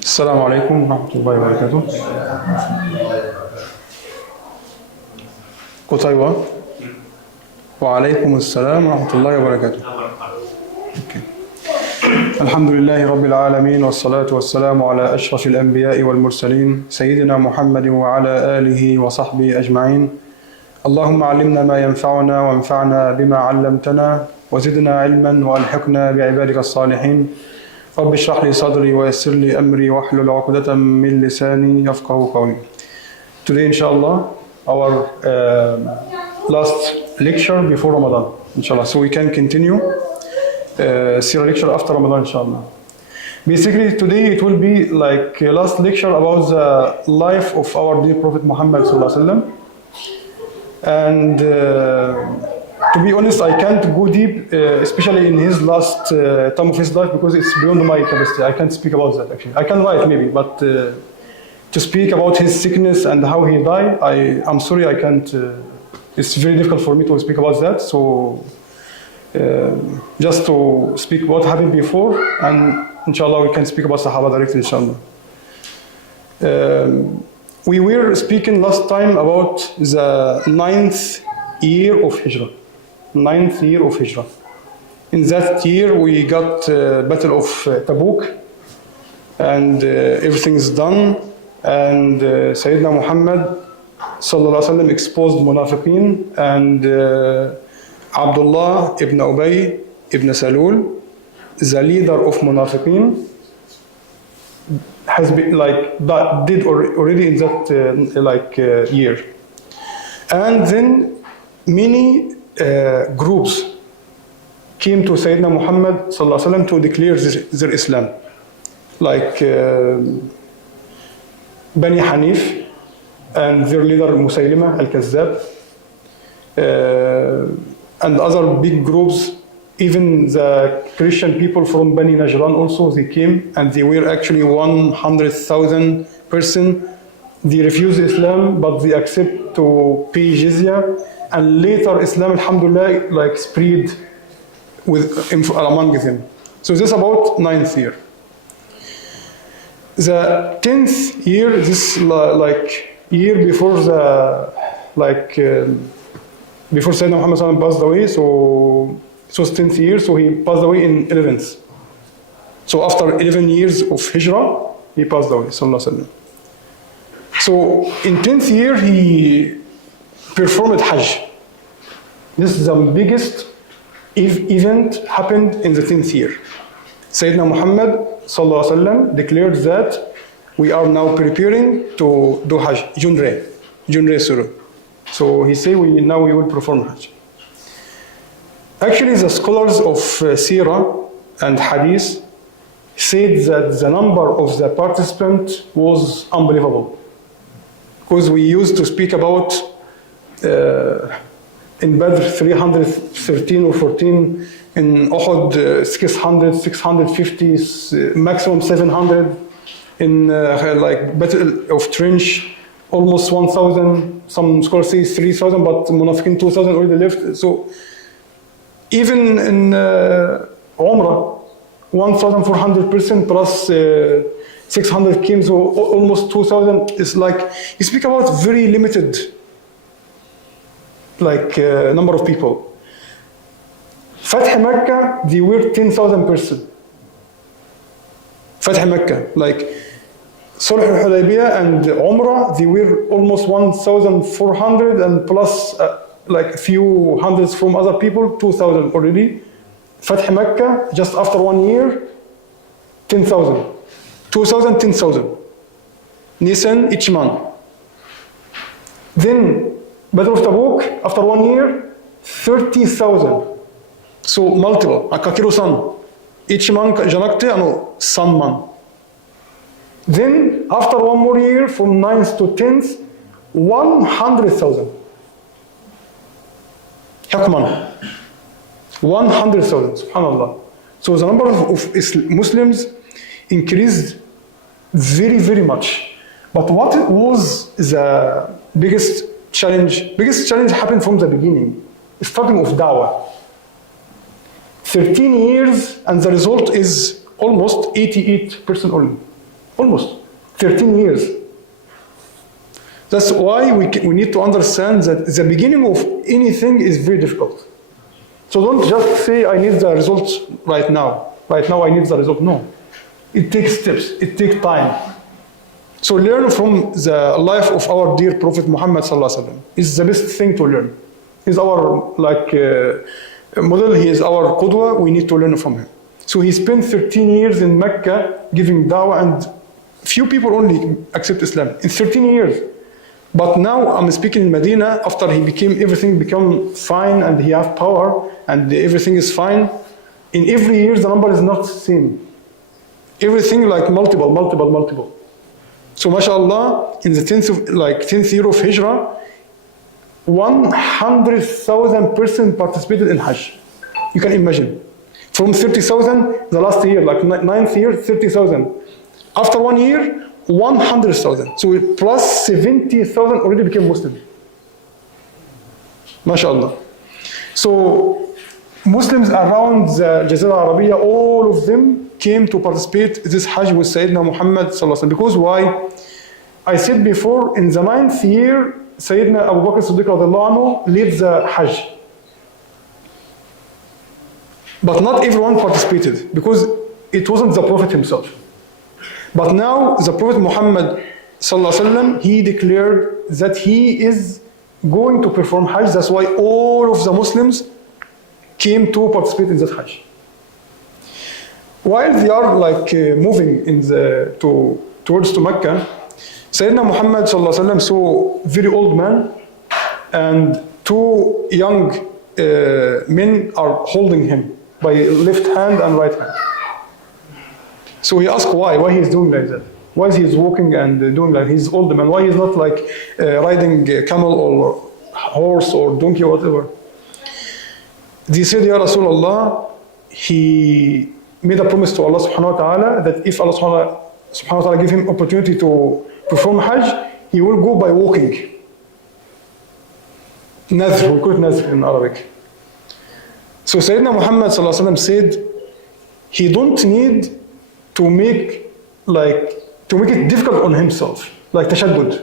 السلام عليكم ورحمة الله وبركاته. Kotaiwa. Wa alaikum assalam wa rahmatullahi wa barakatuh. الحمد لله رب العالمين والصلاة والسلام على أشرف الأنبياء والمرسلين سيدنا محمد وعلى آله وصحبه أجمعين. اللهم علمنا ما ينفعنا وانفعنا بما علمتنا وزدنا علما وألحقنا بعبادك الصالحين. رب اشرح لي صدري ويسر لي أمري واحلل عقدة من لساني يفقهوا قولي. Today inshallah our last lecture before Ramadan inshallah, so we can continue Seerah lecture after Ramadan inshallah. Basically today it will be like a last lecture about the life of our dear Prophet Muhammad sallallahu alaihi wasallam. And to be honest, I can't go deep, especially in his last time of his life, because it's beyond my capacity. I can't speak about that actually. I can write maybe, but to speak about his sickness and how he died, I'm sorry, I can't. It's very difficult for me to speak about that. So just to speak what happened before, and inshallah we can speak about Sahaba directly inshallah. We were speaking last time about the 9th year of Hijrah. 9th year of Hijrah. In that year we got Battle of Tabuk, and everything is done, and Sayyidina Muhammad sallallahu alaihi wasallam exposed Munafiqeen, and Abdullah ibn Ubay ibn Salul, the leader of Munafiqeen, has been did already in that year. And then many groups came to Sayyidina Muhammad sallallahu alaihi wasallam to declare their Islam, like Bani Hanif and their leader Musaylima al-Kazzab, and other big groups. Even the Christian people from Bani Najran also, they came, and they were actually 100,000 persons. They refused Islam, but they accept to pay jizya, and later Islam, alhamdulillah, spread among them. So this is about 9th year. The 10th year, this year before before Sayyidina Muhammad sallallahu alaihi wasallam passed away, so it was 10th year, so he passed away in 11th. So after 11 years of Hijrah, he passed away, sallallahu alaihi wasallam. So in 10th year, he performed Hajj. This is the biggest event happened in the 10th year. Sayyidina Muhammad sallallahu alaihi wasallam declared that we are now preparing to do Hajj, Junre Surah. So he said now we will perform Hajj. Actually, the scholars of Seerah and Hadith said that the number of the participants was unbelievable. Because we used to speak about in Badr 313 or 14, in Uhud 600, 650, maximum 700, in Battle of Trench almost 1,000, some scholars say 3,000, but Munafiqeen 2,000 already left. So even in Umrah, 1,400% plus 600 came, so almost 2,000. It's you speak about very limited number of people. Fath Mecca, they were 10,000 persons. Fath Mecca, Sulh al-Hudaybiyah and Umrah, they were almost 1,400 and plus a few hundreds from other people, 2,000 already. Fath Mecca, just after 1 year, 10,000. 2,000, 10,000. Nisan each month. Then Battle of Tabuk, after 1 year, 30,000. So multiple. Akakiru san. Each month, janakte, san man. Then, after 1 more year, from 9th to 10th, 100,000. Hakman. 100,000, subhanAllah. So the number of Muslims increased very, very much. But what was the biggest challenge? Biggest challenge happened from the beginning, starting of Dawah. 13 years, and the result is almost 88% only. Almost 13 years. That's why we need to understand that the beginning of anything is very difficult. So don't just say, I need the results right now. Right now I need the result. No. It takes steps. It takes time. So learn from the life of our dear Prophet Muhammad sallallahu alaihi wasallam. It's the best thing to learn. He's our model. He is our qudwa. We need to learn from him. So he spent 13 years in Mecca giving dawah, and few people only accept Islam in 13 years. But now I'm speaking in Medina after everything become fine and he have power and everything is fine. In every year the number is not the same. Everything like multiple. So mashallah, in the 10th year of Hijrah, 100,000 persons participated in Hajj. You can imagine. From 30,000 the last year, like 9th year, 30,000. After 1 year, 100,000. So plus 70,000 already became Muslim. MashaAllah. So Muslims around the Jazira Arabiya, all of them came to participate in this Hajj with Sayyidina Muhammad sallallahu alaihi wasallam. Because why? I said before, in the 9th year, Sayyidina Abu Bakr Siddiq radiallahu anhu led the Hajj. But not everyone participated because it wasn't the Prophet himself. But now the Prophet Muhammad sallallahu alaihi wasallam, he declared that he is going to perform Hajj. That's why all of the Muslims came to participate in that Hajj. While they are moving towards Mecca, Sayyidina Muhammad sallallahu alaihi wasallam saw a very old man and two young men are holding him by left hand and right hand. So he asked why he is doing like that. Why is he walking and doing like he's old man? Why he's not riding a camel or horse or donkey or whatever? They said, Ya Rasulullah, he made a promise to Allah subhanahu wa ta'ala that if Allah subhanahu wa ta'ala give him opportunity to perform Hajj, he will go by walking. Nazr, we call it Nazr in Arabic. So Sayyidina Muhammad sallallahu alaihi wasallam said, he don't need to make it difficult on himself, like tashaddud.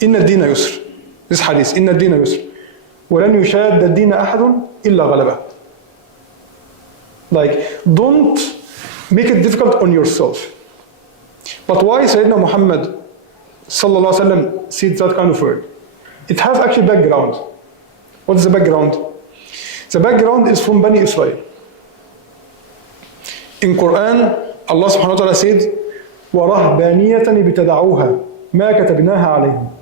Inna ad-dina yusr. This hadith, Inna ad-dina yusr. وَلَنْ يُشَادَّ الدِّينَ أَحَدٌ إِلَّا غَلَبَهُ. Don't make it difficult on yourself. But why Sayyidina Muhammad sallallahu alaihi wasallam said that kind of word? It has actually background. What is the background? The background is from Bani Israel. In Quran, Allah subhanahu wa ta'ala said, وَرَهْبَانِيَةً ابْتَدَعُوهَا مَا كَتَبْنَاهَا عَلَيْهِمْ.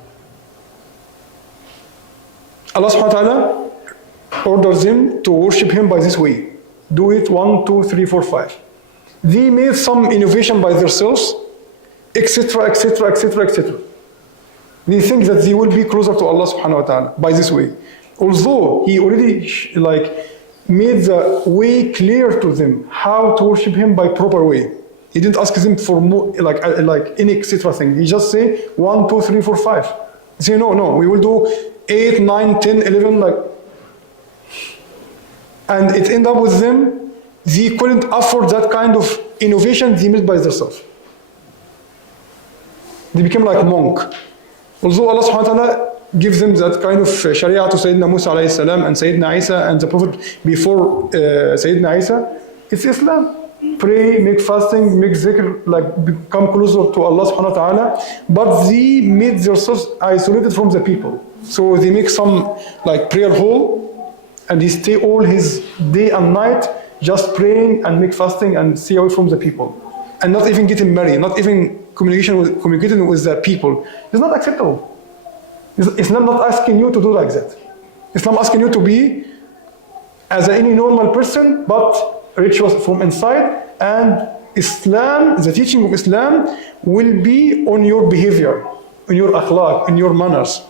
Allah subhanahu wa ta'ala orders them to worship Him by this way. Do it 1, 2, 3, 4, 5. They made some innovation by themselves, etc., etc., etc., etc. They think that they will be closer to Allah subhanahu wa ta'ala by this way. Although He already made the way clear to them how to worship Him by proper way. He didn't ask them for more, like any etc. thing. He just say 1, 2, 3, 4, 5. They say no, we will do 8, 9, 10, 11, and it ended up with them, they couldn't afford that kind of innovation they made by themselves. They became like monk. Although Allah subhanahu wa ta'ala gives them that kind of sharia to Sayyidina Musa alayhi salam and Sayyidina Isa and the Prophet before Sayyidina Isa, it's Islam. Pray, make fasting, make zikr, become closer to Allah subhanahu wa ta'ala, but they made themselves isolated from the people. So they make some prayer hall and he stay all his day and night just praying and make fasting and stay away from the people. And not even getting married, not even communicating with the people. It's not acceptable. Islam not asking you to do like that. Islam asking you to be as any normal person, but rituals from inside, and Islam, the teaching of Islam will be on your behavior, on your akhlaq, in your manners.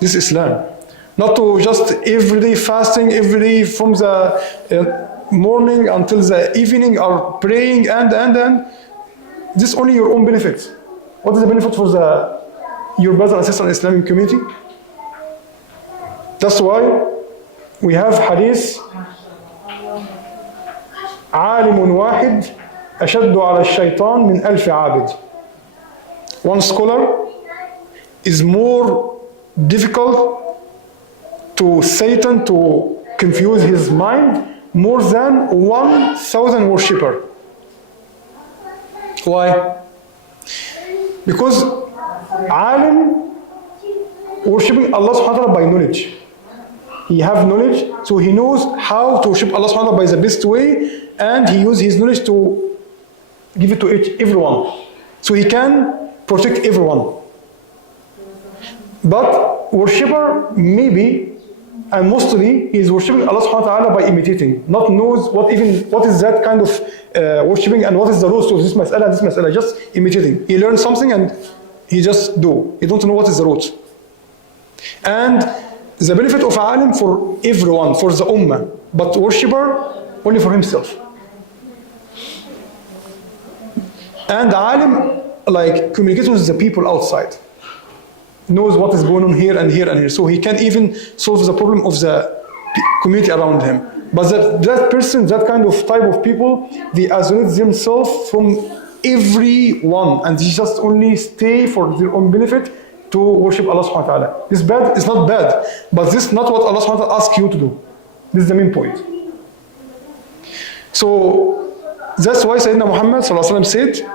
This is Islam. Not to just everyday fasting, every day from the morning until the evening are praying and this only your own benefit. What is the benefit for your brothers and sisters in Islamic community? That's why we have hadith عالم واحد أشد على الشيطان من ألف عابد. One scholar is more difficult to Satan to confuse his mind more than 1,000 worshipper. Why? Because alim worshiping Allah subhanahu wa ta'ala by knowledge. He have knowledge, so he knows how to worship Allah subhanahu wa ta'ala by the best way, and he use his knowledge to give it to everyone. So he can protect everyone. But worshipper maybe and mostly is worshiping Allah subhanahu wa ta'ala by imitating, not knows what is that kind of worshiping and what is the rules of this mas'ala, just imitating. He learns something and he just do. He don't know what is the root. And the benefit of alim for everyone, for the ummah, but worshipper only for himself. And alim like communicates with the people outside, knows what is going on here and here and here, so he can even solve the problem of the community around him. But that person, that kind of type of people, they isolate themselves from everyone and they just only stay for their own benefit to worship Allah subhanahu wa ta'ala. This bad, it's not bad, but this is not what Allah subhanahu wa ta'ala asks you to do. This is the main point. So that's why Sayyidina Muhammad sallallahu alaihi wasallam said,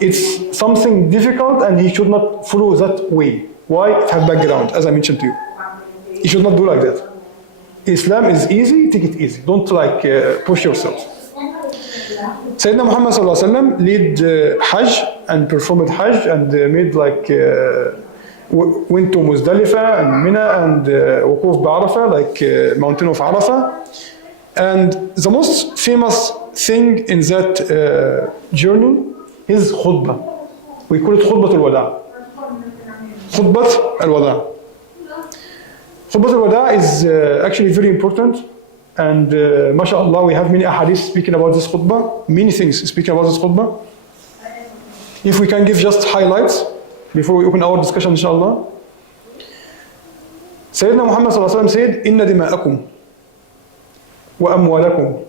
it's something difficult and he should not follow that way. Why? It has background, as I mentioned to you. You should not do like that. Islam is easy, take it easy. Don't like push yourself. Sayyidina Muhammad sallallahu alaihi wasallam led Hajj and performed Hajj and made like went to Muzdalifah and Mina and Wukuf Ba'arafah, like mountain of Arafah. And the most famous thing in that journey is khutbah. We call it khutbah al-wada. Khutbah al-wada. Khutbah al-wada is actually very important, and mashallah we have many ahadith speaking about this khutbah, many things speaking about this khutbah. If we can give just highlights before we open our discussion inshallah. Sayyidina Muhammad sallallahu alaihi wasallam said, "Inna dima'akum wa amwalakum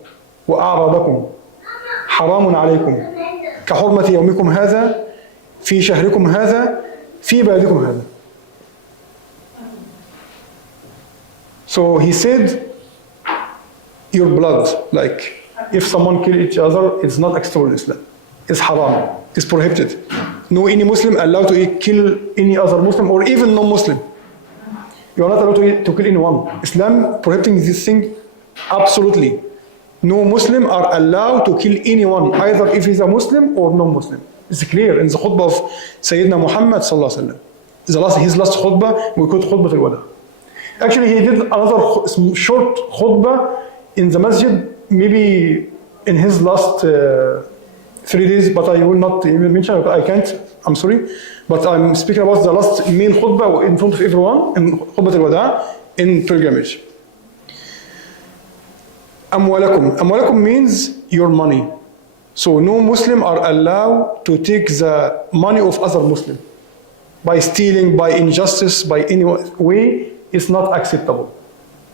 wa a'radakum haramun alaykum كحرمة يومكم هذا في شهركم هذا في بلدكم هذا." So he said, your blood, like if someone kill each other, it's not acceptable in Islam. It's haram. It's prohibited. No any Muslim allowed to kill any other Muslim or even non-Muslim. You are not allowed to kill anyone. Islam prohibiting this thing absolutely. No Muslim are allowed to kill anyone, either if he's a Muslim or non-Muslim. It's clear in the khutbah of Sayyidina Muhammad sallallahu alaihi wasallam. His last khutbah, we call khutbah al-wada. Actually, he did another short khutbah in the masjid, maybe in his last 3 days, but I will not even mention it. I can't, I'm sorry. But I'm speaking about the last main khutbah in front of everyone, in khutbah al-wada, in pilgrimage. Amwalakum means your money. So no Muslim are allowed to take the money of other Muslim. By stealing, by injustice, by any way, it's not acceptable.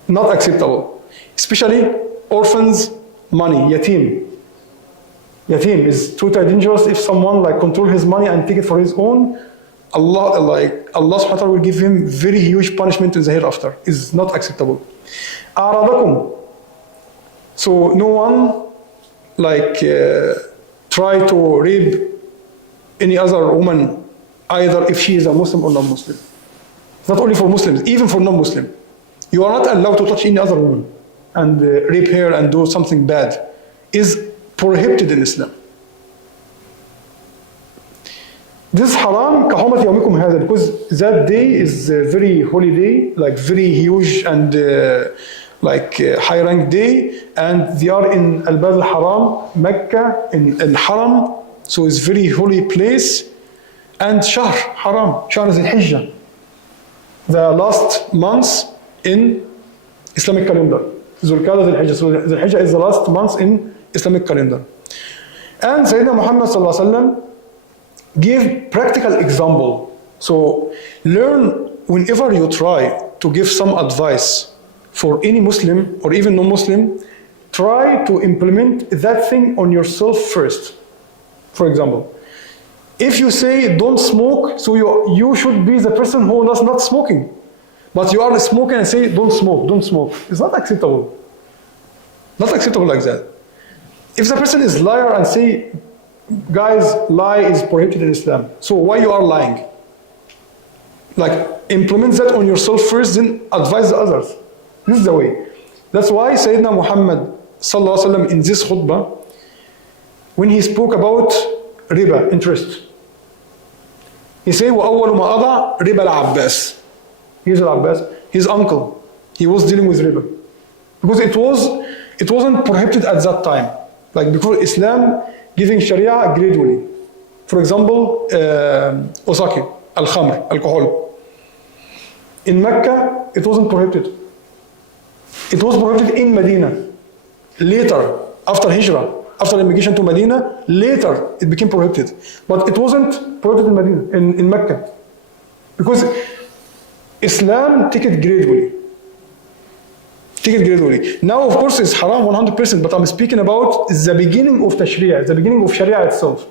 Not acceptable. Especially orphans' money, yatim. Yatim is totally dangerous. If someone like control his money and take it for his own, Allah subhanahu wa ta'ala will give him very huge punishment in the hereafter. It's not acceptable. Aradakum. So no one like try to rape any other woman, either if she is a Muslim or non-Muslim. Not only for Muslims, even for non-Muslim. You are not allowed to touch any other woman and rape her and do something bad. Is prohibited in Islam. This haram كحرمة يومكم هذا, because that day is a very holy day, like very huge and high rank day, and they are in Al-Bad al-Haram, Mecca, in Al-Haram, so it's very holy place, and Shahr Haram, Shahr al-Hijjah, the last month in Islamic calendar. Zulqa'dah al-Hijjah, so al-Hijjah is the last month in Islamic calendar. And Sayyidina Muhammad sallallahu alaihi wasallam give practical example. So learn whenever you try to give some advice for any Muslim or even non-Muslim, try to implement that thing on yourself first. For example, if you say don't smoke, so you should be the person who does not smoking. But you are smoking and say don't smoke, don't smoke. It's not acceptable. Not acceptable like that. If the person is liar and say, guys, lie is prohibited in Islam, so why you are lying? Like, implement that on yourself first, then advise the others. This is the way. That's why Sayyidina Muhammad sallallahu alaihi wasallam in this khutbah, when he spoke about riba, interest, he said, وَأَوَّلُ مَا أَضَعْ رِبَا الْعَبَّاسِ. Here's Al-Abbas, his uncle. He was dealing with riba. Because it wasn't prohibited at that time. Like before Islam, giving Sharia gradually. For example, osake, al-khamr, alcohol. In Mecca, it wasn't prohibited. It was prohibited in Medina. Later, after Hijrah, after immigration to Medina, later it became prohibited. But it wasn't prohibited in Medina, in Mecca. Because Islam take it gradually. Take it gradually. Now, of course, it's haram 100%, but I'm speaking about the beginning of Tashri'ah, the beginning of Sharia itself.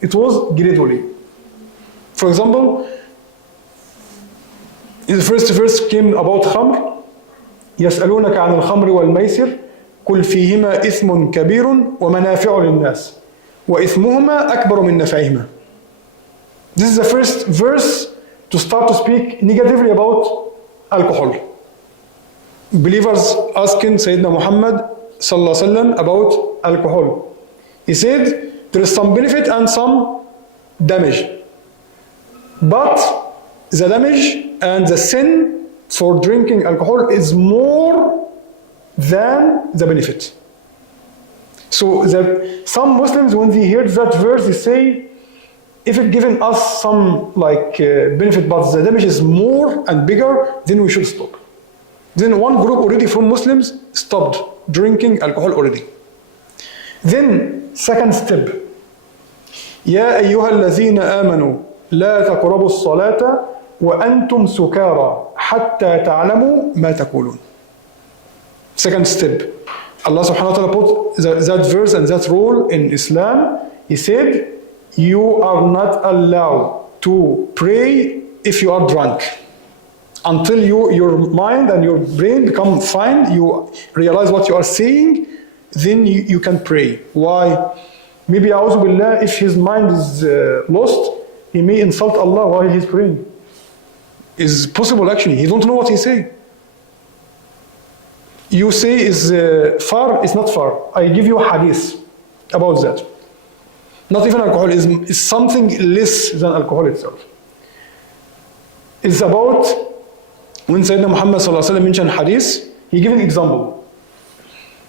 It was gradually. For example, the first verse came about Khamr. يسألونك عن الخمر والميسر قل فيهما إثم كبير ومنافع للناس وإثمهما أكبر من نفعهما. This is the first verse to start to speak negatively about alcohol. Believers asking Sayyidina Muhammad sallallahu alaihi wasallam about alcohol. He said there is some benefit and some damage. But the damage and the sin for drinking alcohol is more than the benefit. So that some Muslims, when they hear that verse, they say, if it given us some benefit, but the damage is more and bigger, then we should stop. Then one group already from Muslims stopped drinking alcohol already. Then second step, يا أيها الذين آمنوا لا تقربوا الصلاة وأنتم سكارى حتى تعلموا ما تقولون. Second step, Allah subhanahu wa ta'ala put that verse and that rule in Islam. He said, you are not allowed to pray if you are drunk. Until your mind and your brain become fine, you realize what you are saying, then you can pray. Why? Maybe a'udhu billah, if his mind is lost, he may insult Allah while he's praying. It's possible actually, he don't know what he's saying. You say is far, it's not far. I give you a hadith about that. Not even alcohol, is something less than alcohol itself. It's about when Sayyidina Muhammad sallallahu alaihi wasallam mentioned hadith, he gave an example.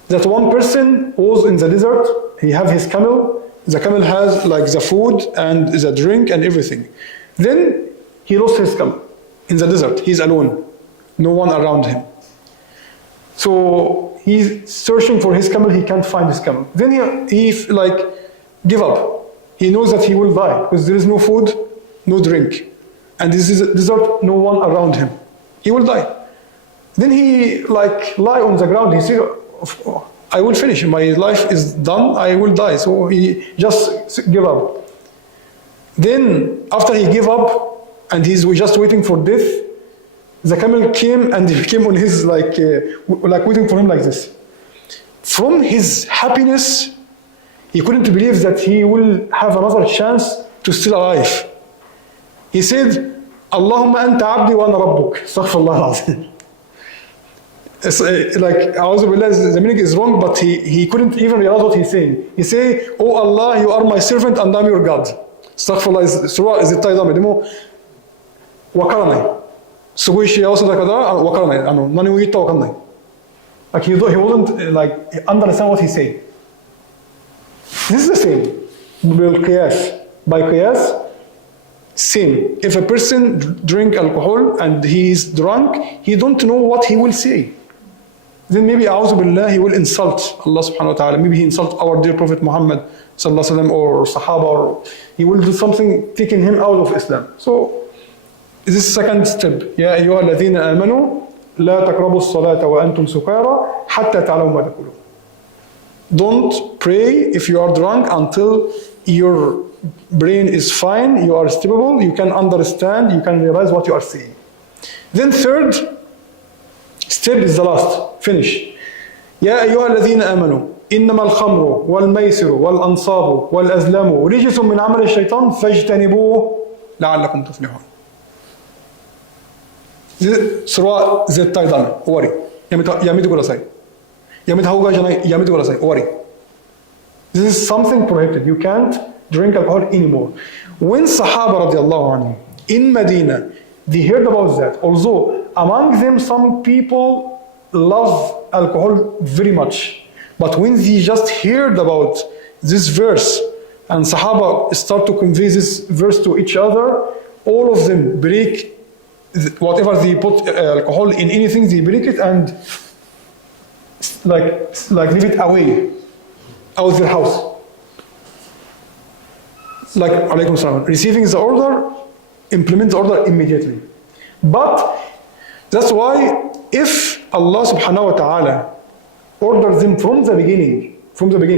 That one person was in the desert, he have his camel, the camel has the food and the drink and everything. Then he lost his camel in the desert, he's alone, no one around him. So he's searching for his camel, he can't find his camel. Then he give up. He knows that he will die because there is no food, no drink. And this is a desert, no one around him. He will die. Then he lie on the ground. He said, I will finish. My life is done. I will die. So he just give up. Then after he gave up and he's just waiting for death, the camel came and he came on his waiting for him like this. From his happiness, he couldn't believe that he will have another chance to still alive. He said, Allahumma anta abdi wa ana rabbuk. Astaghfirullah al-azim. It's the meaning is wrong, but he couldn't even realize what he's saying. He say, oh Allah, you are my servant and I'm your God. Astaghfirullah, surah is it taydam edimo. Wakaranai. Sugui shi also da kada wakaranai. Ano, nani uyitta wakarnai. He wasn't understand what he's saying. This is the same. By qiyas, same. If a person drink alcohol and he is drunk, he don't know what he will say. Then maybe a'udhu billah, he will insult Allah subhanahu wa ta'ala. Maybe he insult our dear Prophet Muhammad sallallahu alaihi wasallam or Sahaba, or he will do something taking him out of Islam. So this is second step. يا أيها الذين آمنوا لا تقربوا الصلاة وأنتم سكارى حتى تعلموا ما تقولون. Don't pray if you are drunk until your brain is fine, you are stable, you can understand, you can realize what you are saying. Then third step is the last, finish. يا أيها الذين آمنوا إنما الخمر والميسر والأنصاب والأزلام رجس من عمل الشيطان فاجتنبوه لعلكم تفلحون. Surah絶対ダメ。終わり。やめてください。やめた方がいいじゃない。やめてください。終わり。This is something prohibited. You can't drink alcohol anymore. When Sahaba radiallahu anhu in Medina, they heard about that. Although among them some people love alcohol very much. But when they just heard about this verse and Sahaba start to convey this verse to each other, all of them break whatever they put alcohol in anything, they break it and like leave it away out of their house. Like alaykum salam, receiving the order, implement the order immediately. But that's why if Allah subhanahu wa ta'ala orders them from the beginning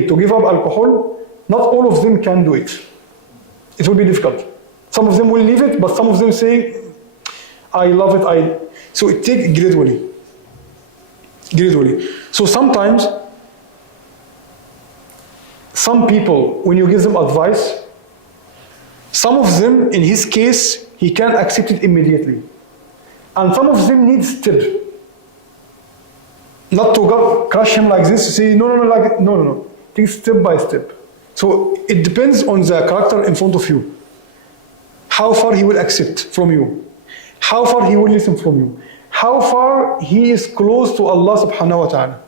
to give up alcohol, not all of them can do it. It will be difficult. Some of them will leave it, but some of them say, I love it, so it takes gradually. So sometimes, some people, when you give them advice, some of them, in his case, he can accept it immediately. And some of them need step. Not to go crush him like this, to say, no. Take step by step. So it depends on the character in front of you. How far he will accept from you. How far he will listen from you. How far he is close to Allah subhanahu wa ta'ala.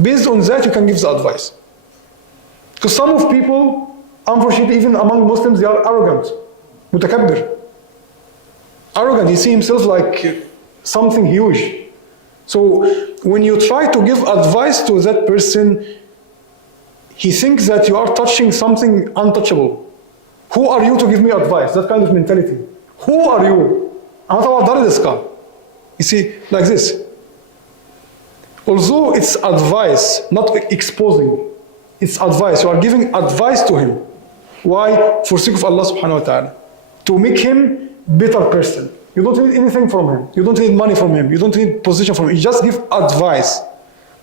Based on that, you can give the advice. Because some of people, unfortunately, even among Muslims, they are arrogant. Mutakabbir. Arrogant, he sees himself like something huge. So when you try to give advice to that person, he thinks that you are touching something untouchable. Who are you to give me advice? That kind of mentality. Who are you? You see, like this. Although it's advice, not exposing. It's advice. You are giving advice to him. Why? For sake of Allah subhanahu wa ta'ala. To make him better person. You don't need anything from him. You don't need money from him. You don't need position from him. You just give advice.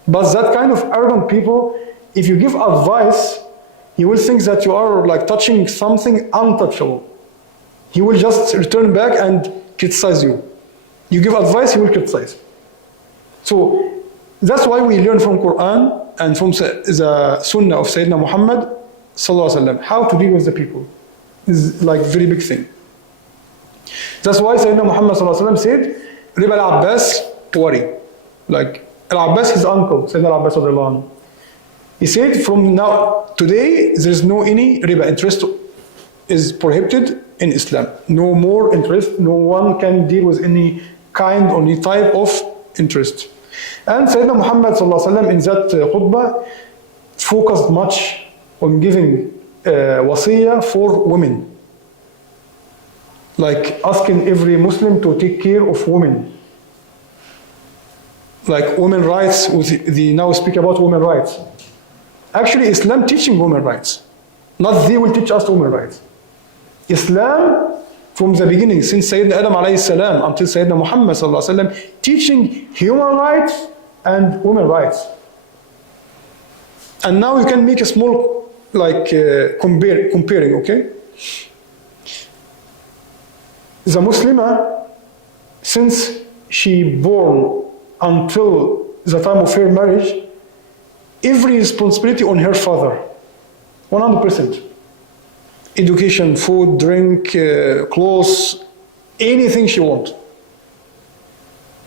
But that kind of arrogant people, if you give advice, he will think that you are like touching something untouchable. He will just return back and criticize you. You give advice, he will criticize. So that's why we learn from Quran and from the Sunnah of Sayyidina Muhammad sallallahu alaihi wasallam how to deal with the people. This is like very big thing. That's why Sayyidina Muhammad sallallahu alaihi wasallam said, Riba al-Abbas, worry. Like al-Abbas, his uncle, Sayyidina al-Abbas radiallahu anhu. He said, from now, today, there is no any riba. Interest is prohibited in Islam. No more interest. No one can deal with any kind or any type of interest. And Sayyidina Muhammad sallallahu alaihi wasallam in that khutbah focused much on giving wasiyah for women. Like asking every Muslim to take care of women. Like women rights, they now speak about women rights. Actually, Islam teaching women rights. Not they will teach us women rights. Islam, from the beginning, since Sayyidina Adam alayhi salam until Sayyidina Muhammad sallallahu alaihi wasallam, teaching human rights and women rights. And now you can make a small, like, comparing, okay? The Muslimah, since she born until the time of her marriage, every responsibility on her father, 100%. Education, food, drink, clothes, anything she wants.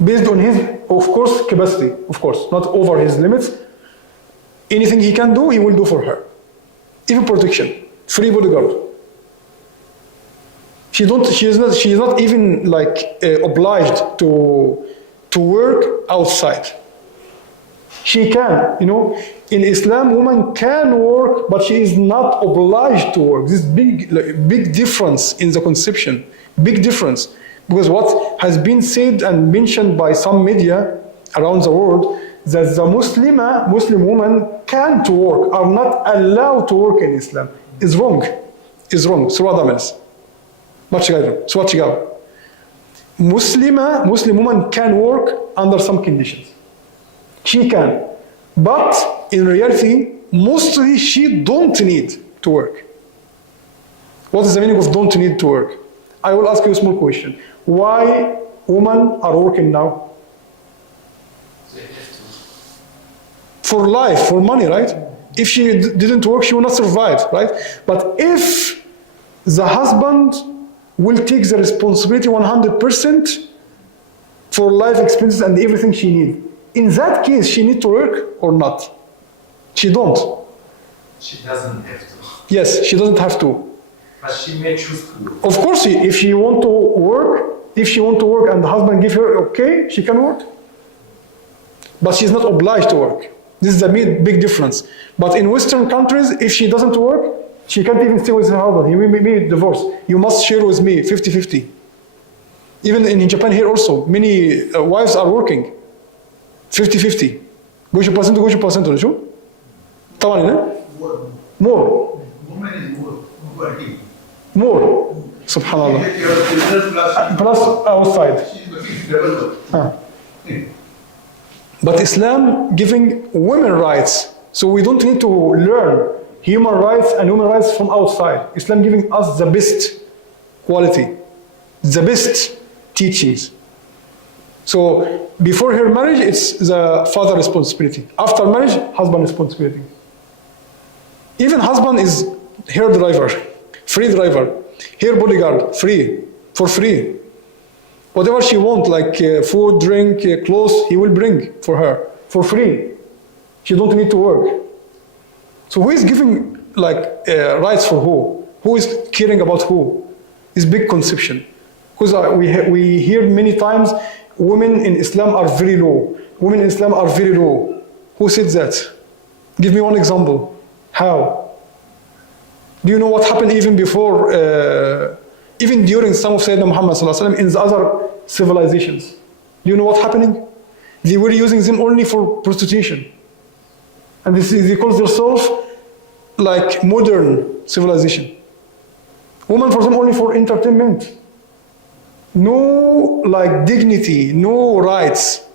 Based on his, of course, capacity, of course, not over his limits. Anything he can do, he will do for her. Even protection, free bodyguard. She is not even like obliged to work outside. She can, in Islam, woman can work, but she is not obliged to work. This big difference in the conception, big difference. Because what has been said and mentioned by some media around the world, that the Muslim woman can't work, are not allowed to work in Islam is wrong. Is wrong. Surah Damels. Surah Chigawa. Muslim woman can work under some conditions. She can. But in reality, mostly she don't need to work. What is the meaning of don't need to work? I will ask you a small question. Why women are working now? For life, for money, right? If she didn't work, she will not survive, right? But if the husband will take the responsibility 100% for life expenses and everything she needs, in that case, she need to work or not? She don't. She doesn't have to. Yes, she doesn't have to. But she may choose to work. Of course, if she want to work, and the husband give her okay, she can work. But she's not obliged to work. This is a big difference. But in Western countries, if she doesn't work, she can't even stay with her husband. He will be divorced. You must share with me 50-50. Even in Japan here also, many wives are working 50-50. 50% شو؟ طبعا هنا more. Woman is more working. More. Subhanallah. Plus outside. But Islam giving women rights, so we don't need to learn human rights and human rights from outside. Islam giving us the best quality, the best teachings. So before her marriage, it's the father responsibility. After marriage, husband responsibility. Even husband is hair driver, free driver, hair bodyguard, free, for free. Whatever she wants, like food, drink, clothes, he will bring for her, for free. She don't need to work. So who is giving rights for who? Who is caring about who? It's big conception. Because we hear many times, women in Islam are very low. Women in Islam are very low. Who said that? Give me one example. How? Do you know what happened even before, even during some of Sayyidina Muhammad in the other civilizations? Do you know what's happening? They were using them only for prostitution. And they call themselves like modern civilization. Women for them only for entertainment. No dignity, no rights.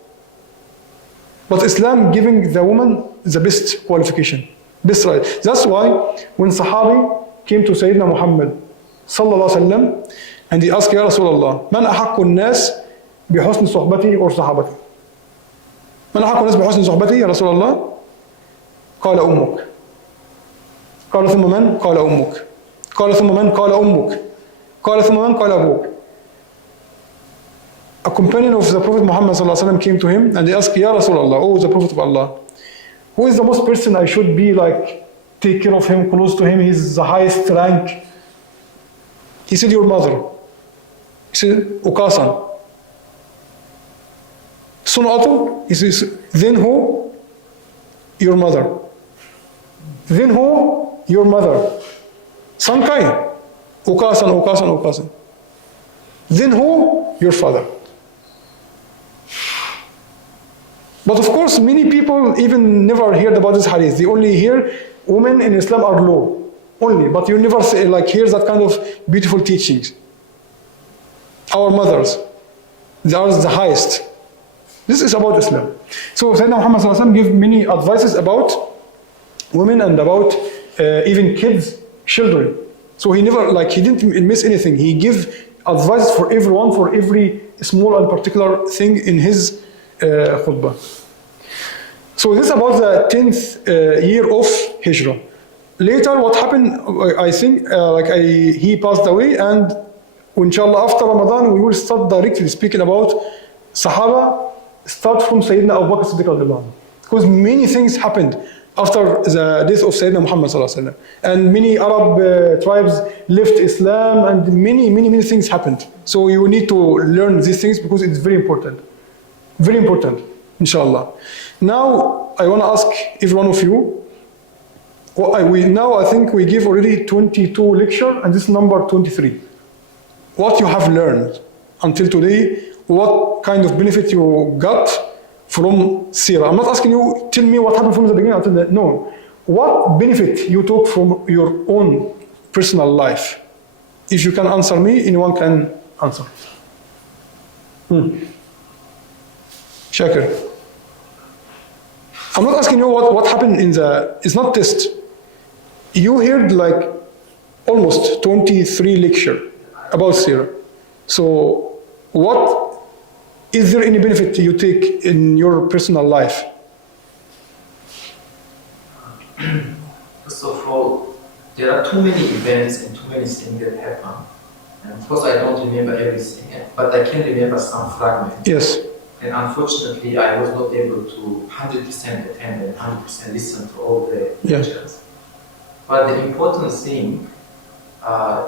But Islam giving the woman the best qualification, best right. That's why when Sahabi came to Sayyidina Muhammad sallallahu alaihi wasallam and he asked, Ya Rasulullah, man ahakku nas bihusn suhbati or sahabati? Man ahakku nas bihusn suhbati, Ya Rasulullah? قال أمك. قال ثم من؟ قال أمك. قال ثم من؟ قال أمك. قال ثم من؟ قال أبوك. A companion of the Prophet Muhammad ﷺ came to him and he asked, Ya Rasulullah, oh the Prophet of Allah, who is the most person I should be take care of him, close to him, he's the highest rank? He said, your mother. He said, Ukasan. Sunatu? He says, then who? Your mother. Then who? Your mother. Sankai? Ukasan. Then who? Your father. But of course, many people even never heard about this hadith. They only hear women in Islam are low, only. But you never say, hear that kind of beautiful teachings. Our mothers, they are the highest. This is about Islam. So Sayyidina Muhammad ﷺ gave many advices about women and about even kids, children. So he never, he didn't miss anything. He gave advice for everyone, for every small and particular thing in his khutbah. So this is about the 10th year of Hijrah. Later, what happened, I think, he passed away, and inshallah after Ramadan, we will start directly speaking about Sahaba, start from Sayyidina Abu Bakr Siddiq radiallahu anhu. Because many things happened after the death of Sayyidina Muhammad sallallahu alaihi wasallam, and many Arab tribes left Islam, and many things happened. So you need to learn these things because it's very important. Very important, inshallah. Now, I want to ask every one of you, I think we give already 22 lecture, and this is number 23. What you have learned until today, what kind of benefit you got from Seerah. I'm not asking you, tell me what happened from the beginning until the, no. What benefit you took from your own personal life? If you can answer me, anyone can answer. Shakir. I'm not asking you what happened in the, it's not test. You heard like almost 23 lecture about Seerah. So what, is there any benefit you take in your personal life? First of all, there are too many events and too many things that happen. And of course I don't remember everything, but I can remember some fragments. Yes. And unfortunately, I was not able to 100% attend and 100% listen to all the lectures. But the important thing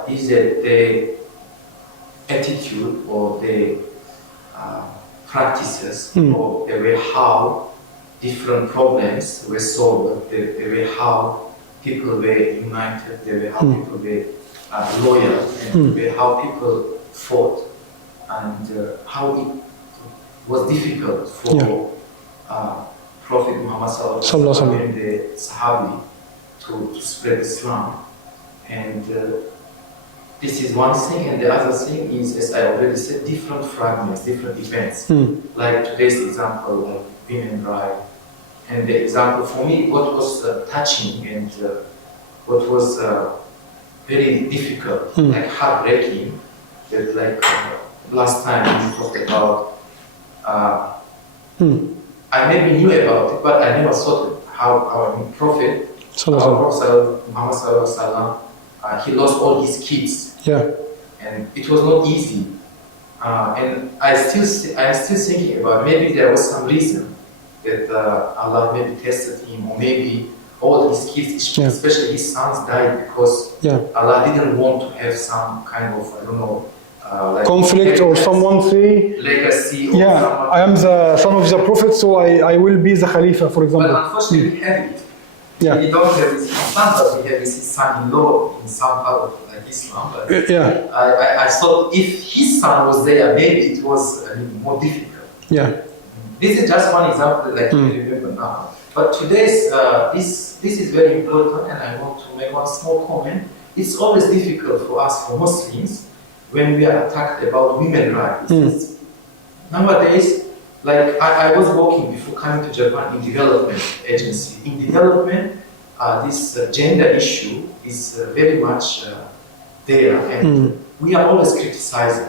is that the attitude or the practices or the way how different problems were solved, the way how people were united, the way how people were loyal, and the way how people fought, and how it was difficult for Prophet Muhammad Sallallahu and the Sahabi to spread Islam. And this is one thing, and the other thing is, as I already said, different fragments, different events. Like today's example, like women right. And the example for me, what was touching and what was very difficult, like heartbreaking, that like last time we talked about, I maybe knew about it, but I never thought how our Prophet, Muhammad Sallallahu Alaihi Wasallam, he lost all his kids. Yeah. And it was not easy. And I'm still thinking about maybe there was some reason that Allah maybe tested him, or maybe all his kids, especially his sons, died because Allah didn't want to have some kind of, I don't know, like conflict, or someone say legacy, or someone, I am the son of the Prophet, so I will be the Khalifa, for example. But unfortunately we have it. We don't have his son, but we have his son-in-law in some part of like Islam. But I thought if his son was there, maybe it was more difficult. This is just one example that I can remember now. But today's, this is very important, and I want to make one small comment. It's always difficult for us, for Muslims, when we are attacked about women's rights. Nowadays, like I was working before coming to Japan in development agency. In development, this gender issue is very much there, and we are always criticizing.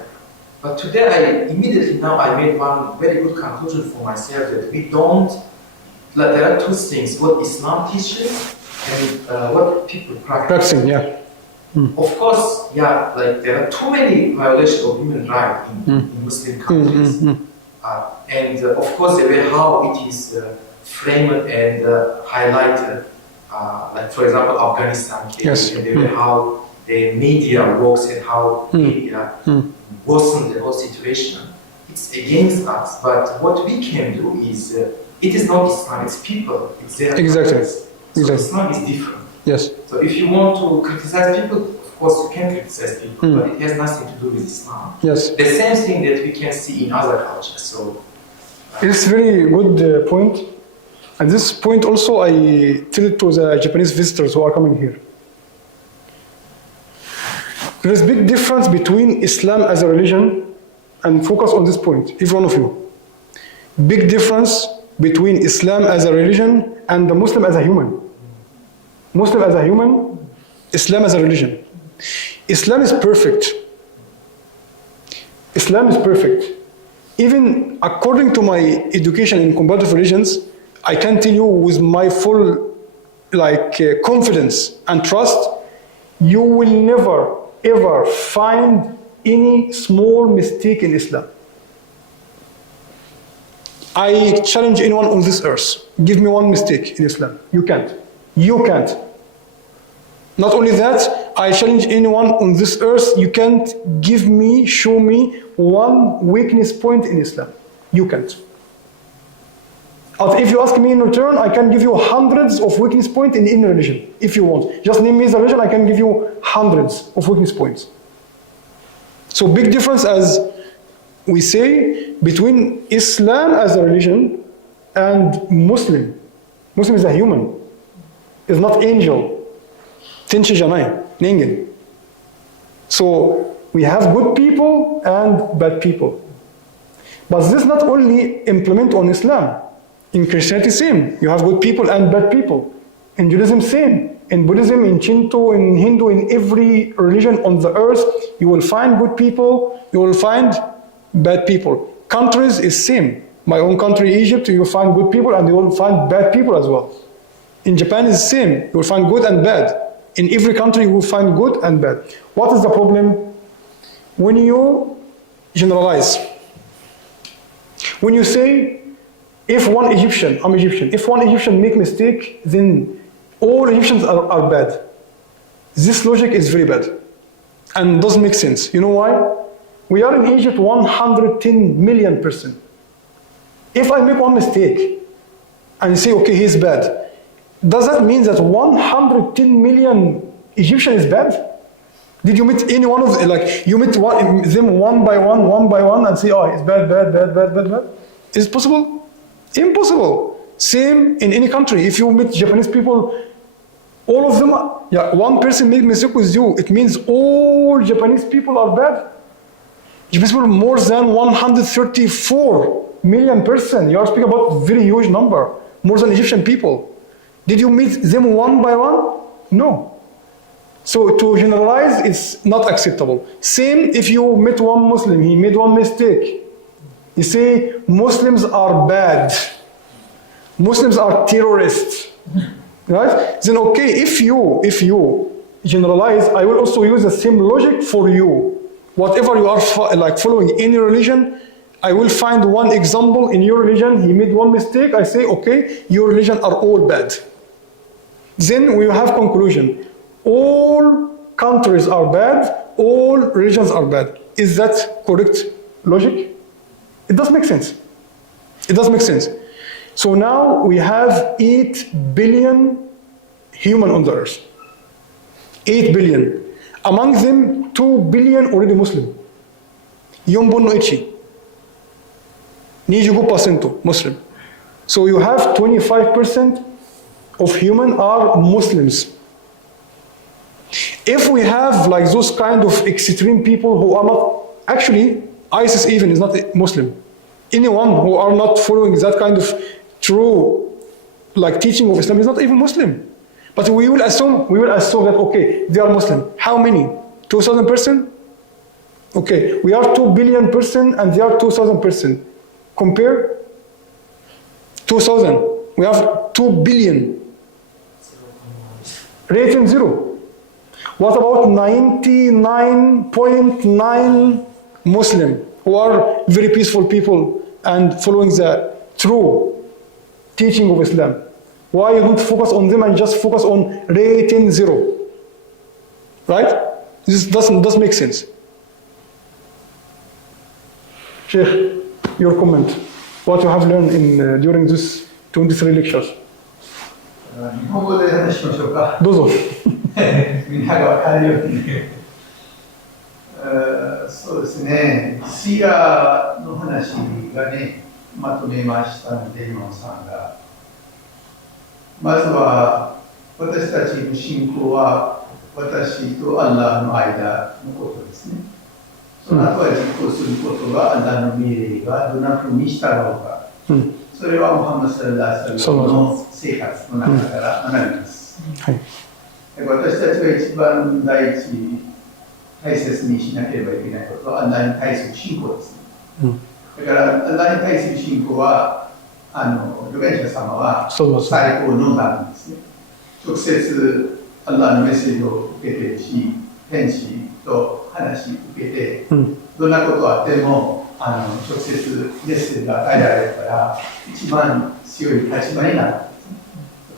But today, immediately now, I made one very good conclusion for myself that we don't, like, there are two things, what Islam teaches and what people practice. Of course, like there are too many violations of human rights in Muslim countries. And of course, the way how it is framed and highlighted, like for example, Afghanistan case, and the way how the media works and how media worsens the whole situation. It's against us, but what we can do is, it is not Islam, it's people, it's their practice. So Islam is different. So if you want to criticize people, of course you can criticize people, but it has nothing to do with Islam. The same thing that we can see in other cultures. So it's very good point. And this point also I tell it to the Japanese visitors who are coming here. There is a big difference between Islam as a religion, and focus on this point, each one of you. Big difference between Islam as a religion and the Muslim as a human. Muslim as a human, Islam as a religion. Islam is perfect. Islam is perfect. Even according to my education in comparative religions, I can tell you with my full confidence and trust, you will never ever find any small mistake in Islam. I challenge anyone on this earth, give me one mistake in Islam. You can't. You can't. Not only that, I challenge anyone on this earth, you can't show me one weakness point in Islam. You can't. If you ask me in return, I can give you hundreds of weakness points in any religion, if you want. Just name me the religion, I can give you hundreds of weakness points. So big difference, as we say, between Islam as a religion and Muslim. Muslim is a human. Is not angel. Tinshi janai, ningen. So we have good people and bad people. But this not only implement on Islam. In Christianity, same. You have good people and bad people. In Judaism, same. In Buddhism, in Shinto, in Hindu, in every religion on the earth, you will find good people, you will find bad people. Countries is same. My own country, Egypt, you will find good people and you will find bad people as well. In Japan, is same. You will find good and bad. In every country, you will find good and bad. What is the problem? When you generalize, when you say, if one Egyptian, I'm Egyptian, if one Egyptian make mistake, then all Egyptians are bad. This logic is very bad and doesn't make sense. You know why? We are in Egypt 110 million person. If I make one mistake and say, okay, he's bad, does that mean that 110 million Egyptian is bad? Did you meet any one of them, like you meet them one by one and say, oh, he's bad, bad, bad, bad, bad, bad? Is it possible? Impossible. Same in any country. If you meet Japanese people, all of them, yeah, one person made mistake with you, it means all Japanese people are bad. Japanese people more than 134 million person. You are speaking about very huge number, more than Egyptian people. Did you meet them one by one? No. So to generalize is not acceptable. Same if you meet one Muslim, he made one mistake. You say Muslims are bad. Muslims are terrorists. Right? Then okay, if you generalize, I will also use the same logic for you. Whatever you are like following any religion, I will find one example in your religion, he made one mistake, I say, okay, your religion are all bad. Then we have conclusion. All countries are bad, all religions are bad. Is that correct logic? It does make sense. It does make sense. So now we have 8 billion human on the earth. 8 billion. Among them, 2 billion already Muslim. 4.1. 25% Muslim. So you have 25% of human are Muslims. If we have like those kind of extreme people who are not, actually ISIS even is not Muslim. Anyone who are not following that kind of true like teaching of Islam is not even Muslim. But we will assume that okay, they are Muslim. How many? 2,000%? Okay, we are 2 billion person and they are 2,000%. Compare 2,000. We have 2 billion. Rating 0. What about 99.9 Muslim who are very peaceful people and following the true teaching of Islam? Why you don't focus on them and just focus on rating 0? Right? This doesn't make sense. Sheikh, your comment. What you have learned in during this 23 lectures? 日本語で話しましょうか。どうぞ。みんなが分かるように。そうですね。シーラの話がね、まとめましたので、今野さんが。まずは、私たちの信仰は、私とアッラーの間のことですね。その後は実行することが、アッラーの命令がどんなふうに従うか。それはムハンマド・サララー・サラの生活の中から学びます。私たちが一番第一大切にしなければいけないことは、アッラーに対する信仰です。だから、アッラーに対する信仰は、預言者様は最高のなんですね。直接、アッラーのメッセージを受けているし、天使と話を受けて、どんなことがあっても、直接メッセージが与えられるから、一番強い立場になる。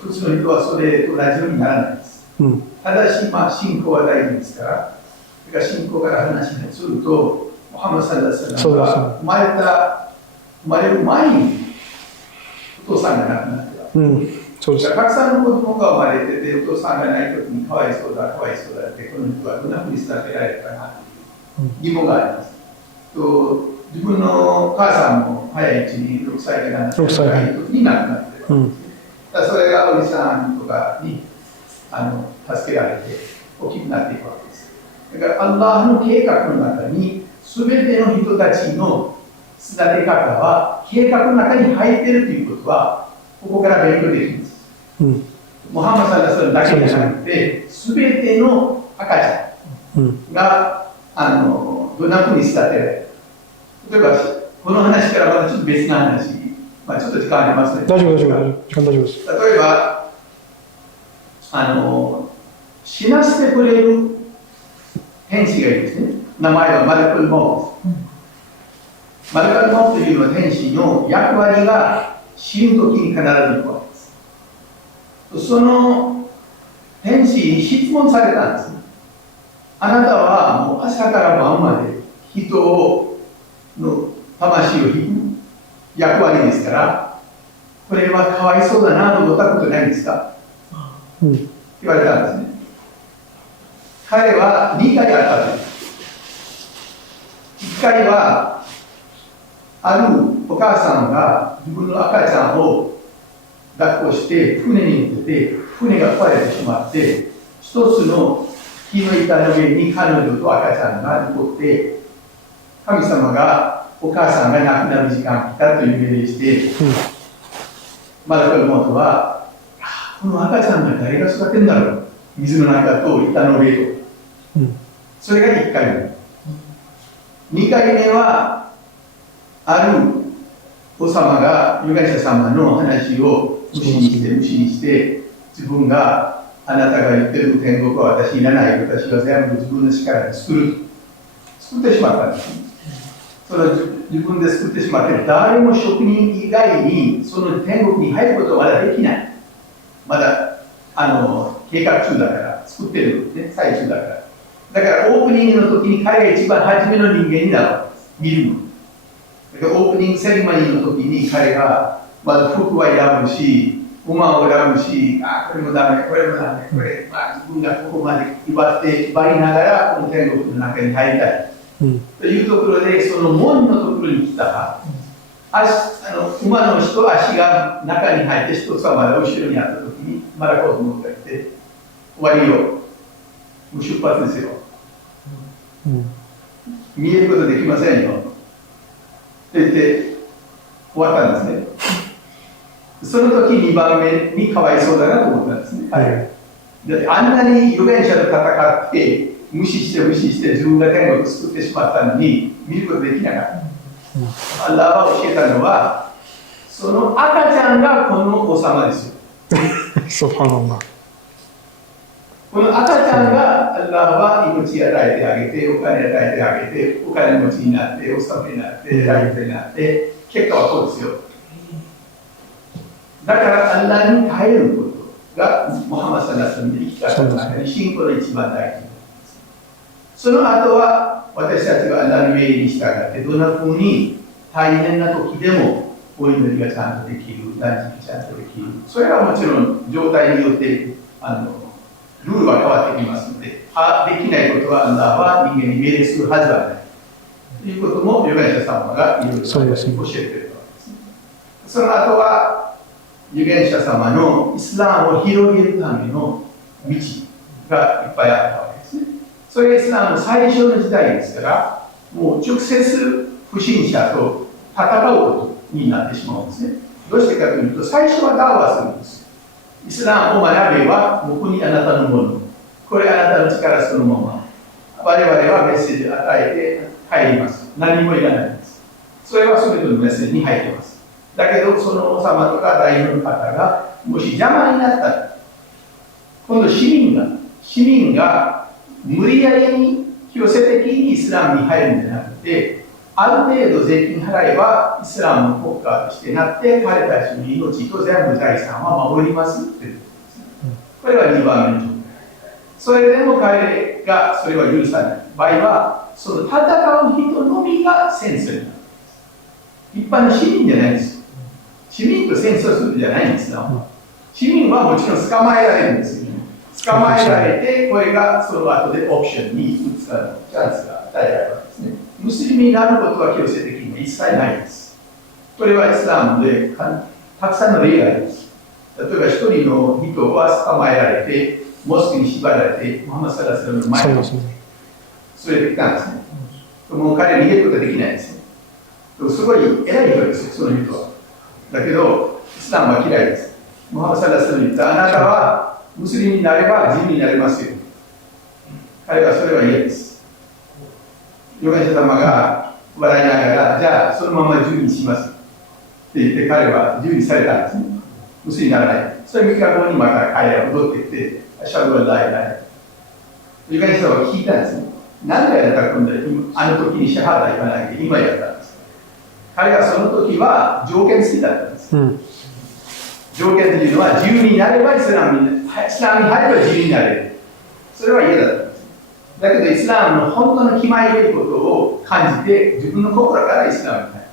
普通の人はそれと同じようにならないです。ただし、信仰は大事ですから、だから信仰から話がすると、ムハンマド・サララー・サラが生まれる前にお父さんが亡くなってた。たくさんの子供が生まれてて、お父さんがないときにかわいそうだ、かわいそうだって、この人はどんなふうに育てられるかなという疑問があります。自分のお母さんも早いうちに6歳か7歳ぐらいの時に亡くなってるわけですね。だからそれがおじさんとかに助けられて大きくなっていくわけです。だからアッラーの計画の中に全ての人たちの育て方は計画の中に入っているということはここから勉強できます。ムハンマドさんがそれだけじゃなくて全ての赤ちゃんがどんなふうに育てられる。例えばこの話からまたちょっと別な話、ちょっと時間ありますね。大丈夫です。例えば死なせてくれる天使がいるんですね。名前はマラクルモート。マラクルモートというのは天使の役割が死ぬ時に必ず行くわけです。その天使に質問されたんですね。あなたはもう朝から晩まで人の魂を引く役割ですから、これはかわいそうだなと思ったことないんですか、言われたんですね。彼は2回あったんです。1回はあるお母さんが自分の赤ちゃんを抱っこして船に乗ってて、船が壊れてしまって一つの木の板の上に彼女と赤ちゃんが残って、神様がお母さんが亡くなる時間が来たという命令して、マラクルモートはこの赤ちゃんが誰が育てるんだろう、水の中と板の上と、それが1回目。2回目はある王様が預言者様の話を無視にして自分があなたが言ってる天国は私いらない、私は全部自分の力で作ってしまったんです。それを自分で作ってしまって誰も職人以外にその天国に入ることはまだできない。まだ計画中だから作ってる、ね、最中だから。だからオープニングの時に彼が一番初めの人間になるわけです。見るの。だからオープニングセレモニーの時に彼がまず服は選ぶし、馬を選ぶし、これもダメ、これもダメ、これ、自分がここまで威張りながらこの天国の中に入りたい、というところで、その門のところに来たら、馬の人足が中に入って一つはまだ後ろにあった時にマラコート持ってきて、終わりよ、もう出発ですよ、見えることできませんよって言って終わったんですね。その時2番目にかわいそうだなと思ったんですね。だってあんなに預言者と戦って無視して自分が天国を作ってしまったのに見ることできなかった。アッラーは教えたのはその赤ちゃんがこの王様ですよ。この赤ちゃんがアッラーは命与えてあげて、お金与えてあげて、お金持ちになって、お勤めになって、大夫になって、結果はこうですよ。だからアッラーに耐えることがムハンマドさんが住んで生き方の中に信仰の一番大事です。その後は私たちがアッラーの命令に従ってどんなふうに大変な時でもお祈りがちゃんとできる、断食ちゃんとできる。それはもちろん状態によってルールは変わってきますので、できないことはアッラーは人間に命令するはずはないということも預言者様がいろいろ教えてくれるわけですね。その後は預言者様のイスラームを広げるための道がいっぱいあったわけですね。それがイスラームの最初の時代ですから、もう直接不信者と戦うことになってしまうんですね。どうしてかというと、最初はダーワするんです。イスラームを学べば、ここにあなたのもの、これあなたの力そのまま。我々はメッセージを与えて入ります。何もいらないんです。それはそれぞれのメッセージに入っています。だけど、その王様とか大名の方がもし邪魔になったら、今度市民が無理やりに強制的にイスラムに入るんじゃなくて、ある程度税金払えばイスラムの国家としてなって、彼たちの命と全部財産は守りますっていうことですね。これは2番目の条件。それでも彼がそれは許さない場合は、その戦う人のみが戦争になるんです。一般の市民じゃないんです。市民と戦争するんじゃないんですよ。市民はもちろん捕まえられるんですよ。捕まえられて、これがその後でオプションに移るチャンスが与えられるわけですね。ムスリムになることは強制的にて一切ないんです。これはイスラムでたくさんの例があります。例えば一人の人は捕まえられて、モスクに縛られて、ムハンマド・サラスラムの前に連れてきたんですね。もう彼逃げることはできないんですね。すごい偉い人ですよ、その人は。だけど、イスラムは嫌いです。ムハンマド・サラスラムに言った、あなたはムスリムになれば自由になれますよ。彼はそれは嫌です。預言者様が笑いながら、じゃあそのまま自由にしますって言って、彼は自由にされたんですね。ムスリムにならない。それ3日後にまた彼ら戻ってきて、アシャドゥアライライ。預言者様が聞いたんですね。なんであなたが今度あの時にシャハダ言わないで今やったんですか。彼がその時は条件付きだったんです。条件というのは自由になればイスラムに入れば自由になれる。それは嫌だったんです。だけどイスラムの本当の気前よいことを感じて自分の心からイスラムに入る。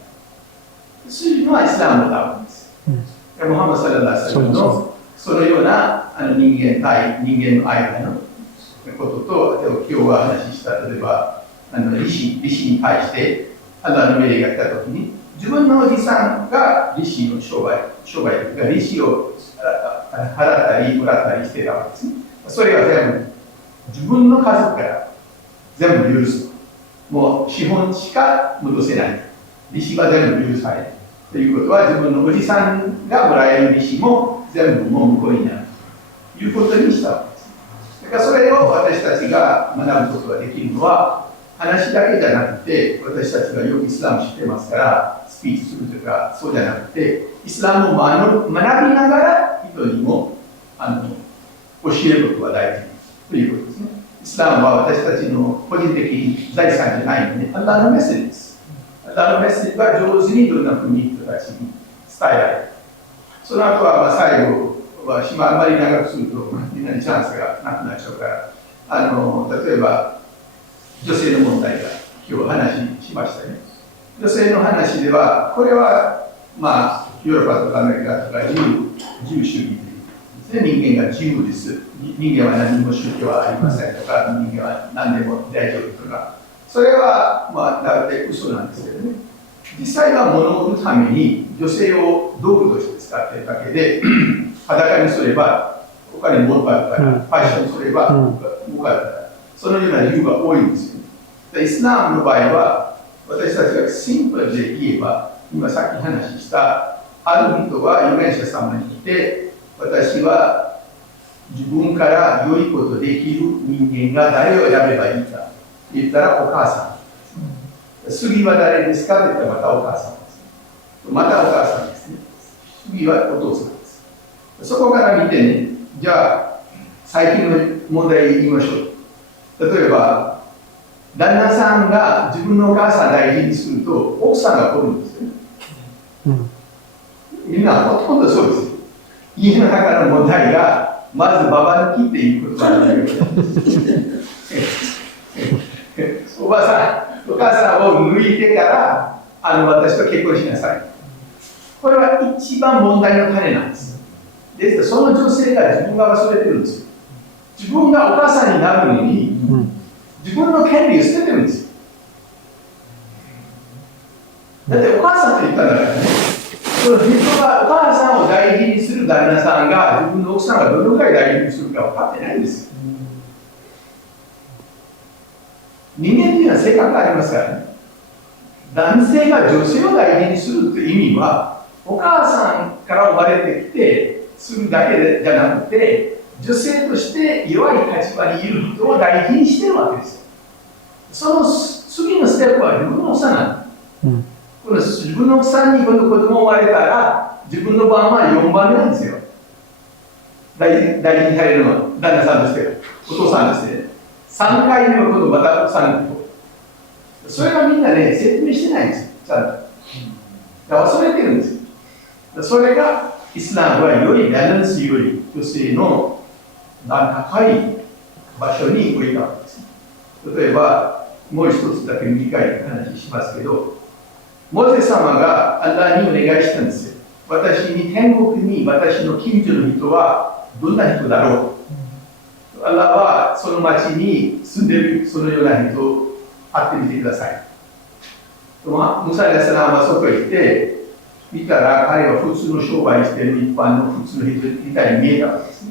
そういうのはイスラムの多分です。ムハンマド・サラダーサルのそのような人間の間のことと、今日は話した、例えば利子に対してアラの命令が来たときに、自分のおじさんが利子の商売が利子を払ったりもらったりしてたわけですね。それが全部自分の家族から全部許す。もう資本しか戻せない。利子は全部許される。ということは、自分のおじさんがもらえる利子も全部もう無効になるということにしたわけです。だからそれを私たちが学ぶことができるのは、話だけじゃなくて、私たちがよくイスラム知ってますから、スピーチするとか、そうじゃなくて、イスラムを学びながら人にも教えることが大事ということですね。イスラムは私たちの個人的財産じゃないので、アラーのメッセージです。アラーのメッセージは上手にどんなふうに人たちに伝えられる。その後は最後はあまり長くするとみんなにチャンスがなくなっちゃうから、例えば女性の問題が今日話しましたね。女性の話では、これはヨーロッパとかアメリカとか自由主義という、人間が自由です。人間は何も宗教はありませんとか、人間は何でも大丈夫とか、それは大体嘘なんですけどね。実際は物を売るために女性を道具として使っているだけで、裸にすればお金儲かるから、ファッションすれば儲かるから、そのような理由が多いんですよ。イスラムの場合は、私たちがシンプルで言えば、今さっき話したある人は預言者様に来て、私は自分から良いことできる人間が誰を選べばいいかって言ったらお母さん。次は誰ですかって言ったらまたお母さんです。またお母さんですね。次はお父さんです。そこから見てね、じゃあ最近の問題言いましょう。例えば、旦那さんが自分のお母さんを大事にすると奥さんが来るんですよね。みんなほとんどそうですよ。家の中の問題がまずババ抜きっていうことがあるんだけどおばさん、お母さんを抜いてから私と結婚しなさい。これは一番問題の種なんです。ですからその女性が自分が忘れてるんですよ。自分がお母さんになるのに、自分の権利を捨ててるんですよ。だってお母さんと言ったんだからね、その人がお母さんを大事にする旦那さんが自分の奥さんがどのくらい大事にするか分かってないんですよ。人間というのは性格がありますからね。男性が女性を大事にするという意味は、お母さんから生まれてきてするだけじゃなくて、女性として弱い立場にいる人を大事にしてるわけですよ。その次のステップは自分の奥さんなんです。この自分の奥さんに今度子供生まれたら、自分の番は4番目なんですよ。大事にされるのは旦那さんとして、お父さんとして。3回目は今度また奥さんと。それがみんなね、説明してないんですよ。ちゃんと。だから忘れてるんですよ。それがイスラムはよりバランスより女性の高い場所に置いたわけです。例えば、もう一つだけ短い話しますけど、モーセ様がアラにお願いしたんですよ。私に天国に私の近所の人はどんな人だろう。アラはその町に住んでいるそのような人を会ってみてください。ムサイラスラムは外へ行って見たら彼は普通の商売している一般の普通の人みたいに見えたわけですね。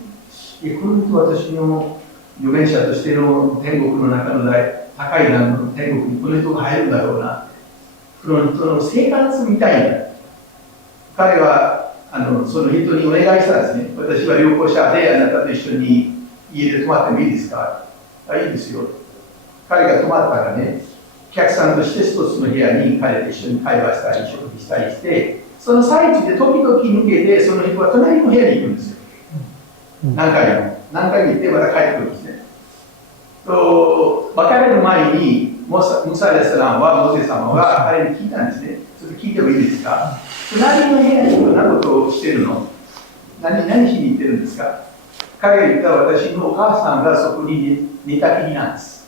この人私の預言者としての天国の中の高い段の天国にこの人が入るんだろうな。この人の生活みたいな。彼はその人にお願いしたらですね、私は旅行者であなたと一緒に家で泊まってもいいですか？いいですよ。彼が泊まったらね、お客さんとして一つの部屋に彼と一緒に会話したり食事したりして、その最中で時々抜けてその人は隣の部屋に行くんですよ。何回も行ってまた帰ってくるんですね。別れる前にムサレスラムはモーセ様は彼に聞いたんですね。ちょっと聞いてもいいですか？隣の部屋にどんなことをしてるの？何しに行ってるんですか？彼が言った私のお母さんがそこに寝たきりなんです。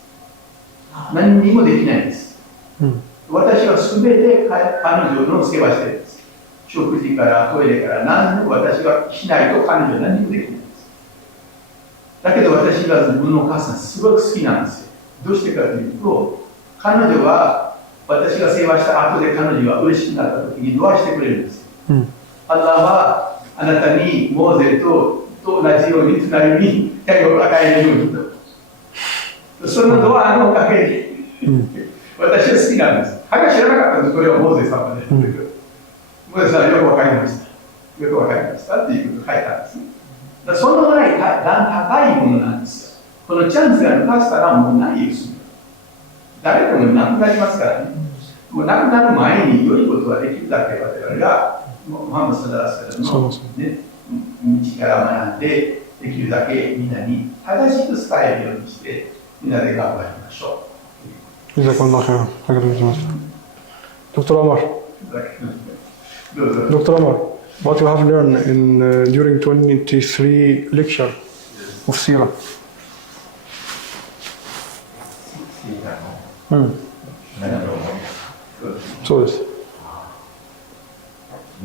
何にもできないんです。私はすべて彼女の世話してるんです。食事からトイレから何も私がしないと彼女は何もできないんです。だけど私は自分のお母さんすごく好きなんですよ。どうしてかというと、彼女は私が世話した後で彼女が嬉しくなった時にドアしてくれるんですよ。アッラーはあなたにモーゼと同じように隣に天国を与えるようにと。そのドアのおかげで、私は好きなんです。彼は知らなかったんです。これはモーゼ様で。モーゼさんはよくわかりました。よくわかりましたっていうことを書いたんですね。そのぐらい高いものなんですよ。このチャンスが抜かしたらもうないです。誰でもなくなりますからね。もうなくなる前に良いことができるだけ我々がムハンマドサダーサルの、ね、道から学んでできるだけみんなに正しく伝えるようにしてみんなで頑張りましょう。Jazakallah khair.ありがとうございます。Dr. Amar. Dr. Amar, what you have learned during 23 lecture of Seerah? そうです。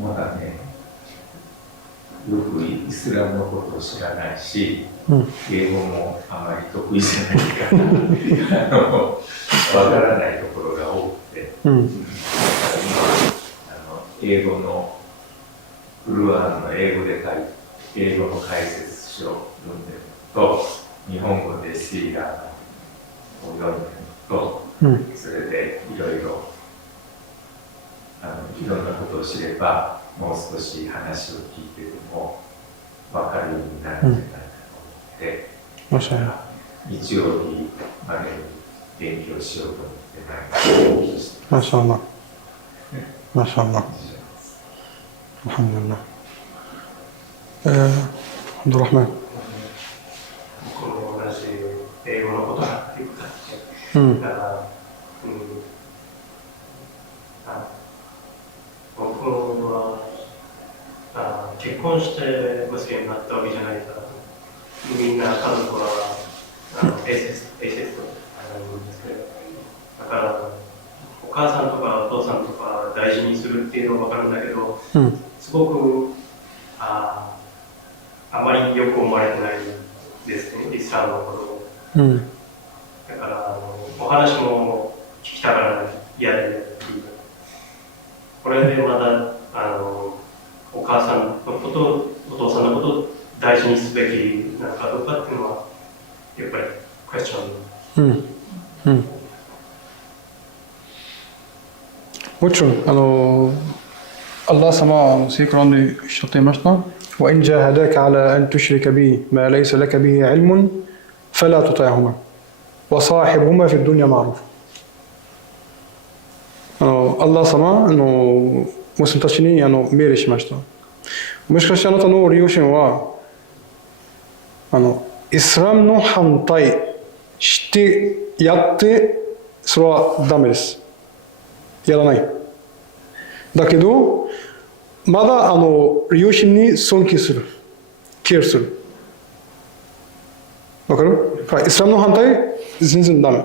まだね、よくイスラムのことを知らないし、英語もあまり得意じゃないからわからないところが多くて、英語のクルアンの英語で書いて英語の解説書を読んでると、日本語でシーラーを読んでると、それでいろんなことを知れば、もう少し話を聞いてでも分かるようになるんじゃないかと思って、日曜日までに勉強しようと思ってない。マシャアラ。マシャアラ。アルハムドリラ。アブドゥラハマン。この同じ英語のことがっていうことだから僕は結婚してムスリムになったわけじゃないから、みんな家族はエセスとなんですけど、だからお母さんとかお父さんとか大事にするっていうのは分かるんだけど、すごくあまりよく思われてないですね、イスラムのことを。だからお話も聞きたがらない、嫌でこれでまだお母さんのことお父さんのことを大事にすべきなのかどうかっていうのはやっぱりクエスチョン。もちろんアッラー様は聖クランでおっしゃっていました。وإن جاهداك على أن تشرك بي ما ليس لك به علم فلا تطعهما وصاحبهما في الدنيا معروف. アッラー様ムスリムたちに命令しました。もしかしてあなたの両親はイスラムの反対してやってそれはダメです。やらない。だけどまだ両親に尊敬する、ケアする。わかる？イスラムの反対全然ダメ。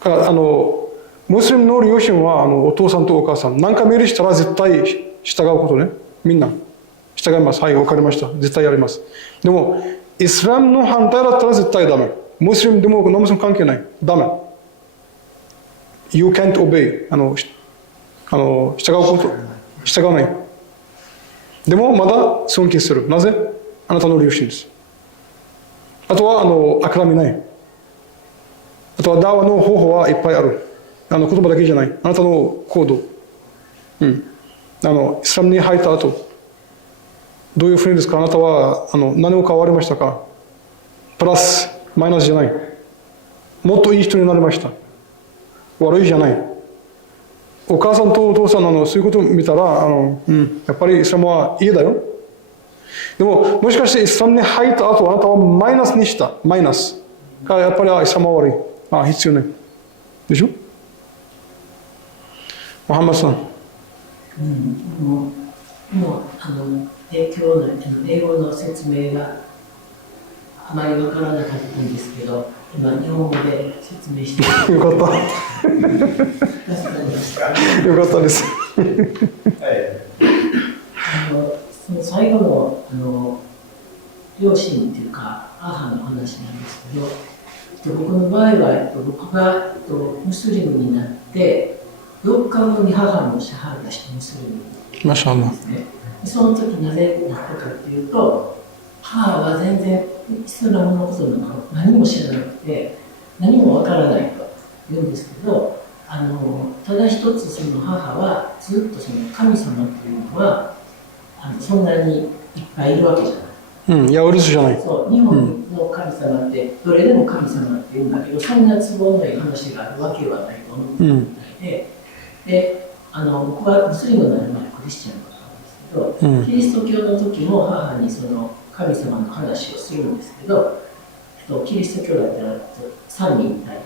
からムスリムの両親はお父さんとお母さん何か命令したら絶対従うことね。みんな従います。はい、わかりました。絶対やります。でもイスラムの反対だったら絶対ダメ。ムスリムでもノンムスリム関係ない。ダメ。You can't obey. 従わない。でもまだ尊敬する。なぜ？あなたの良心です。あとは諦めない。あとはダワの方法はいっぱいある。言葉だけじゃない。あなたの行動。イスラムに入った後、どういうふうにですか？あなたは何を変わりましたか？プラス、マイナスじゃない。もっといい人になりました。悪いじゃない。お母さんとお父さんそういうことを見たら、やっぱりイスラムはいいだよ。でも、もしかしてイスラムに入った後、あなたはマイナスにした。マイナス。やっぱりイスラムは悪い。必要ない。でしょ？モハンマドさん。もう今日の英語の説明があまりわからなかったんですけど、今日本語で説明してよかった。よかったです。その最後の両親というか母の話なんですけど、僕の場合は僕がムスリムになって4日後に母のシャハダしてムスリムになったんですね。その時なぜなったかというと、母は全然イスラムのことなんか何も知らなくて何もわからないと言うんですけど、ただ一つその母はずっとその神様っていうのはそんなにいっぱいいるわけじゃない。いや、うるすじゃない。そう、日本の神様ってどれでも神様って言うんだけど、そんな都合のいい話があるわけはないと思っているみたいで、僕はムスリムになる前クリスチャンだったんですけど、キリスト教の時も母にその神様の話をするんですけど、キリスト教だったら三位一体と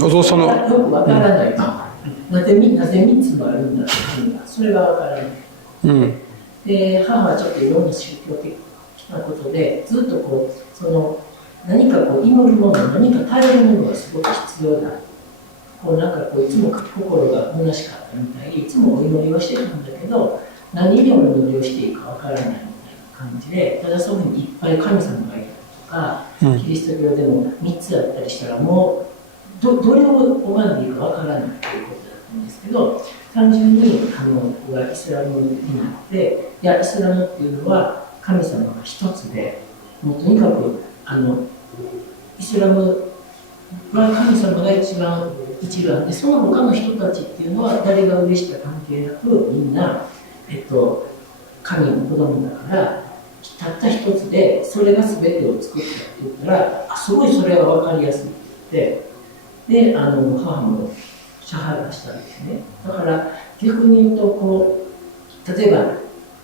か、お父さんのよくわからないと、なぜ3つもあるんだっていうのが、それがわからない。で、母はちょっといろんな宗教的なことで、ずっとその何か祈るもの、何か耐えるものがすごく必要だ。なんかいつも心が虚しかったみたいで、いつもお祈りをしてたんだけど、何でお祈りをしていいかわからないみたいな感じで、ただそういうふうにいっぱい神様がいたりとか、キリスト教でも3つあったりしたら、もうどれを拝んでいいかわからないということだったんですけど、単純に僕がイスラムになって、いや、イスラムっていうのは神様が一つで、もうとにかくイスラムは神様が一番で、その他の人たちっていうのは誰が上下関係なくみんな、神の子供だからたった一つでそれが全てを作ったって言ったら、すごいそれは分かりやすいって言って、で母もシャハダしたんですね。だから逆に言うと例えば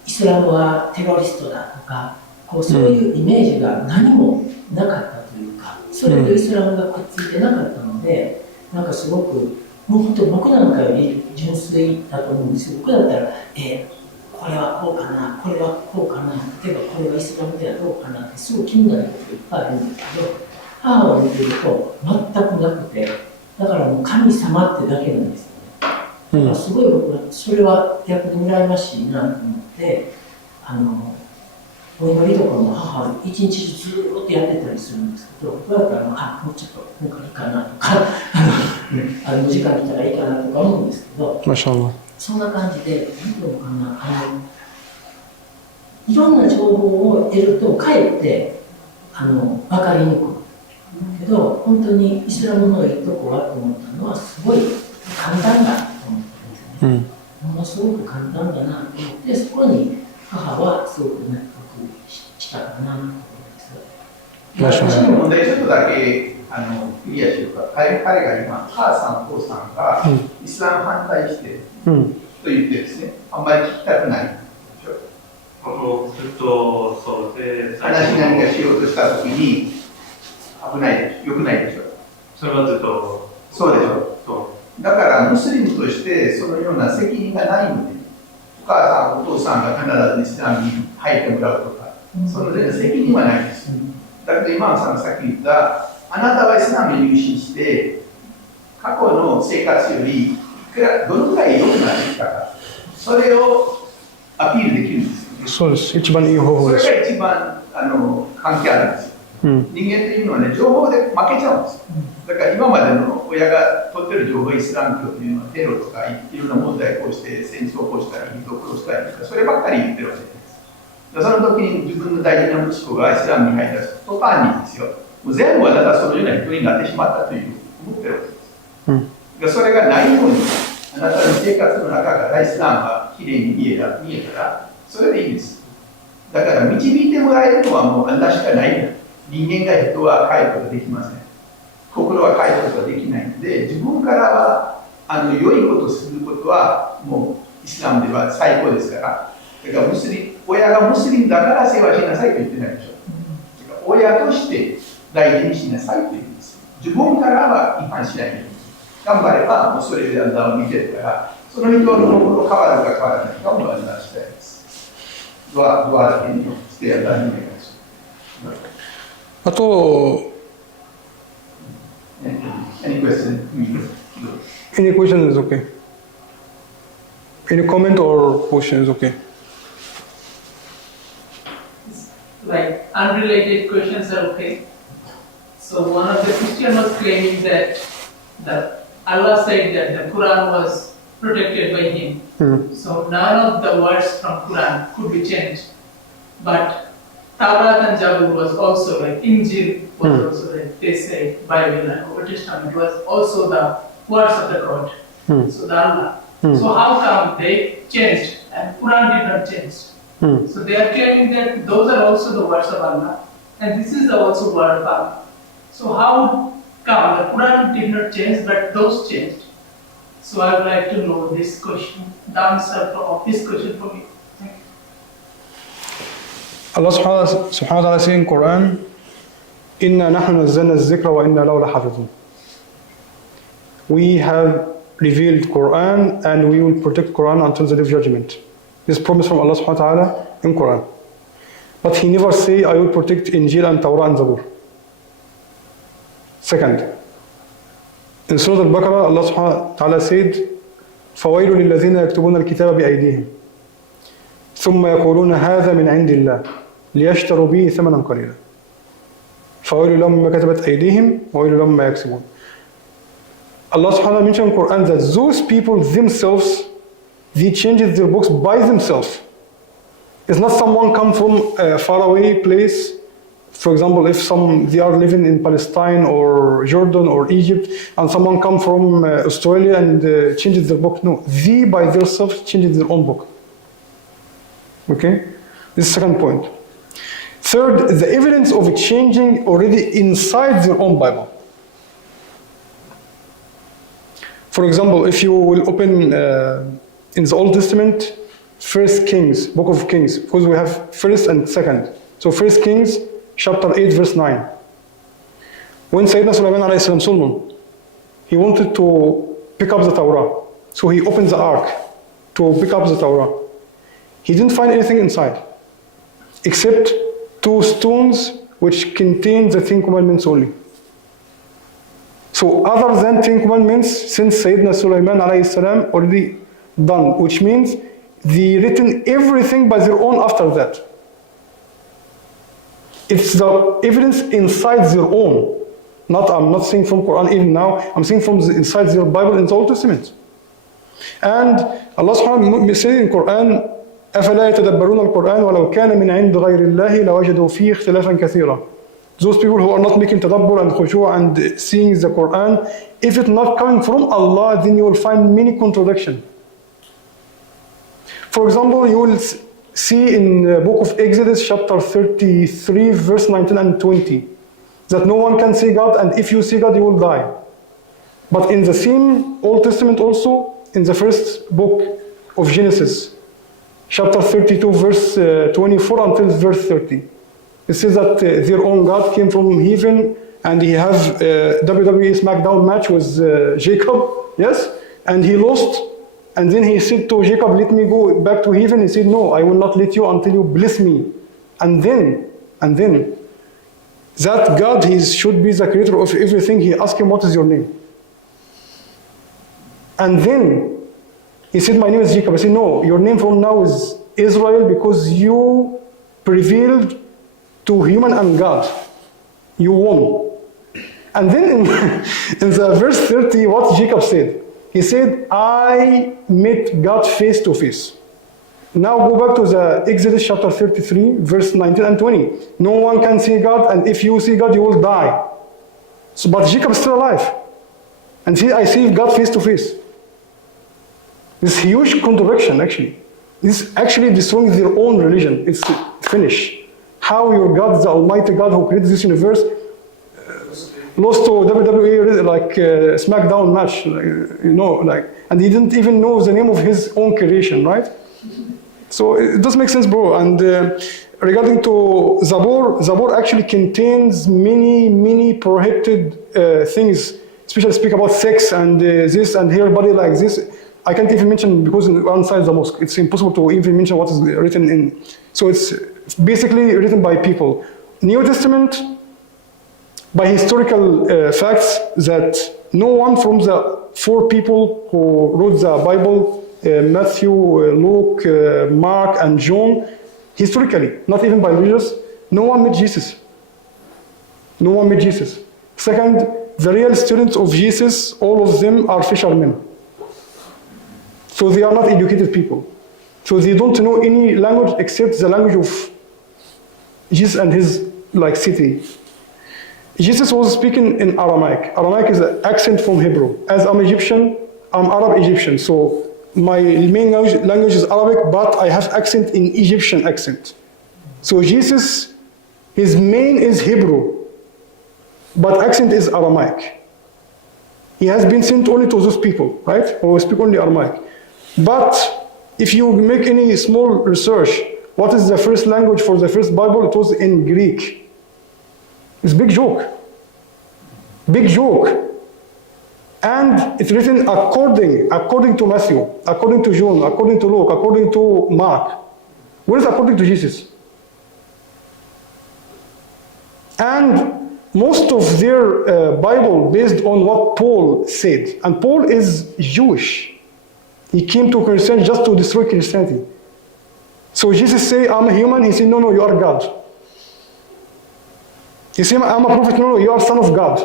イスラムはテロリストだとかそういうイメージが何もなかったというか、それとイスラムがくっついてなかったので、なんかすごくもう本当僕なんかより純粋だと思うんですよ。僕だったら、これはこうかな、これはこうかな、例えばこれはイスラムではどうかなってすごい気になることがいっぱいあるんですけど、母を見てると全くなくて、だからもう神様ってだけなんですよね。だからすごい僕はそれは逆に羨ましいなと思って、お祈りとかも母は一日中ずっとやってたりするんですけど、僕だったらもうちょっとなんかいいかなとかお時間来たらいいかなとか思うんですけど、そんな感じで、何ていうのかな、いろんな情報を得るとかえって分かりにくいけど、本当にイスラムのいいとこはと思ったのはすごい簡単だと思ったんですね。ものすごく簡単だなと思って、そこに母はすごく納得したかなと思います。私の問題ちょっとだけクリアしようか。彼が今、母さん、お父さんがイスラム反対してると言ってですね、あんまり聞きたくないでしょ。もうずっとそうで、話何かしようとしたときに危ないでしょ、良くないでしょ。それはずっとそうでしょ。だからムスリムとしてそのような責任がないので、お母さん、お父さんが必ずイスラムに入ってもらうとか、その責任はないです。だけど今野さんがさっき言った、あなたはイスラムに入信して、過去の生活よりどのくらい良くなってきたか、それをアピールできるんですよね。そうです。一番いい方法です。それが一番関係あるんですよ。人間というのはね、情報で負けちゃうんですよ。だから今までの親が取ってる情報、イスラム教というのはテロとかいろんな問題を起こして戦争を起こしたり人を殺したりとかそればっかり言ってるわけです。その時に自分の大事な息子がイスラムに入ったら途端にですよ、もう全部はだからそのような人になってしまったという思ってるわけです。それがないように、あなたの生活の中からイスラムがきれいに見えたら、それでいいです。だから導いてもらえるのはもうあなたしかないんだ。人間が人は変えることができません。心は変えることができないので、自分からは良いことをすることはもうイスラムでは最高ですから。だから親がムスリムだから世話しなさいと言ってないでしょ。だから親として大事にしなさいと言うんです。自分からは違反しないように。頑張ればもうそれであなたを見てるから、その人の心変わるか変わらないかもあなたしたいです。ドアだけにしてあなたにお願いします。あと、Any question? Any question is okay. Any comment or question is okay. Like unrelated questions are okay. So one of the Christians was claiming that Allah said that the Quran was protected by him. So none of the words from Quran could be changed. But Tawrat and Zabur was also like Injil was also like they say Bible and Old Testament was also the words of the God. So the Allah. So how come they changed and Quran did not change? So they are claiming that those are also the words of Allah and this is also word of Allah. So how come the Quran did not change but those changed? So I would like to know this question, the answer of this question for me. Allah subhanahu wa ta'ala says in Quran, إِنَّا نَحْنُ نَزَّلْنَا الذِّكْرَ وَإِنَّا لَهُ لَحَافِظُونَ. We have revealed Quran and we will protect Quran until the day of judgment. This promise from Allah subhanahu wa ta'ala in Quran. But He never say, I will protect Injil and Tawrah and Zabur. Second, in Surah Al-Baqarah, Allah subhanahu wa ta'ala said, فَوَيْلُ لِلَّذِينَ يَكْتُبُونَ الْكِتَابَ بِأَيْدِيهِمْ ثُمَّ يَقُولُونَ هَذَا مِنْ عِنْدِ اللَّهِ لِيَشْتَرُوا بِهِ ثَمَنًا قَلِيلًا فَوَيْلُ لَهُمْ مِمَّا كَتَبَتْ أَيْدِيهِمْ وَوَيْلُ لَهُمْ مَا يَكْسِبُونَ. Allah subhanahu wa ta'ala mentioned in Quran that those people themselves, they changed their books by themselves. It's not someone come from a faraway place. For example, if they are living in Palestine or Jordan or Egypt, and someone come from Australia and changes their book. No, they by themselves changed their own book. Okay? This is the second point. Third, the evidence of changing already inside their own Bible. For example, if you will open in the Old Testament, First Kings, Book of Kings, because we have first and second. So First Kings, chapter 8, verse 9. When Sayyidina Solomon, he wanted to pick up the Torah. So he opened the ark to pick up the Torah. He didn't find anything inside, except 2 stones which contain the 10 commandments only. So other than 10 commandments, since Sayyidina Sulaiman already done, which means they written everything by their own after that. It's the evidence inside their own. I'm not saying from Quran even now, I'm saying from inside their Bible in the Old Testament. And Allah subhanahu wa ta'ala says in Quran, أَفَلَا يَتَدَبَّرُونَ الْقُرْآنَ وَلَوْ كَانَ مِنْ عِنْدِ غَيْرِ اللَّهِ لَوَجَدُوا فِيهِ اخْتِلَافًا كَثِيرًا. Those people who are not making tadabbur and khushu' and seeing the Quran, if it's not coming from Allah, then you will find many contradictions. For example, you will see in the book of Exodus, chapter 33, verse 19 and 20, that no one can see God, and if you see God, you will die. But in the same Old Testament also, in the first book of Genesis, chapter 32, verse 24 until verse 30, it says that their own God came from heaven, and he have a WWE SmackDown match with Jacob, yes, and he lost. And then he said to Jacob, let me go back to heaven. He said, no, I will not let you until you bless me. And then, that God, he should be the creator of everything. He asked him, what is your name? And then, he said, my name is Jacob. I said, no, your name from now is Israel because you prevailed to human and God. You won. And then in the verse 30, what Jacob said? He said, I met God face to face. Now go back to the Exodus chapter 33, verse 19 and 20. No one can see God, and if you see God, you will die. So, but Jacob is still alive. And see, I see God face to face. This huge contradiction, actually. This actually destroying their own religion. It's finished. How your God, the Almighty God who created this universe, lost to WWE like SmackDown match, and he didn't even know the name of his own creation, right? So it does make sense, bro. And regarding to Zabur actually contains many prohibited things, especially speak about sex and this and hair body like this. I can't even mention because inside the mosque, it's impossible to even mention what is written in. So it's basically written by people. New Testament, by historical facts, that no one from the 4 people who wrote the Bible, Matthew, Luke, Mark, and John, historically, not even by religious, no one met Jesus. No one met Jesus. Second, the real students of Jesus, all of them are fishermen. So they are not educated people. So they don't know any language except the language of Jesus and his city. Jesus was speaking in Aramaic. Aramaic is an accent from Hebrew. As I'm Egyptian, I'm Arab Egyptian. So my main language is Arabic, but I have accent in Egyptian accent. So Jesus, his main is Hebrew, but accent is Aramaic. He has been sent only to those people, right? Who speak only Aramaic. But if you make any small research, what is the first language for the first Bible? It was in Greek. It's a big joke. Big joke. And it's written according to Matthew, according to John, according to Luke, according to Mark. What is according to Jesus? And most of their Bible based on what Paul said. And Paul is Jewish. He came to Christianity just to destroy Christianity. So Jesus say, I'm a human. He said, no, you are God. He said, I'm a prophet. No, you are son of God.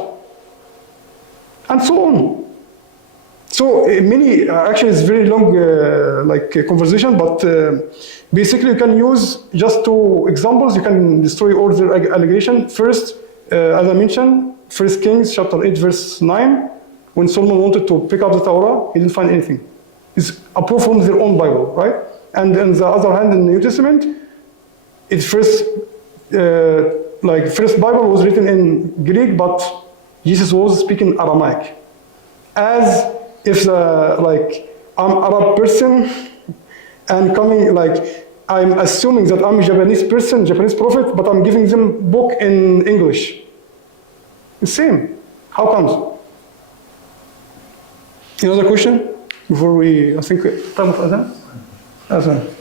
And so on. So many, actually it's very long conversation, but basically you can use just 2 examples. You can destroy all the allegation. First, as I mentioned, 1 Kings chapter 8 verse 9, when Solomon wanted to pick up the Torah, he didn't find anything. It's approved from their own Bible, right? And on the other hand, in the New Testament, it's first Bible was written in Greek, but Jesus was speaking Aramaic. As if I'm Arab person and coming I'm assuming that I'm a Japanese person, Japanese prophet, but I'm giving them book in English. The same. How comes? Any other question? Before I think time of Adhan? Adhan.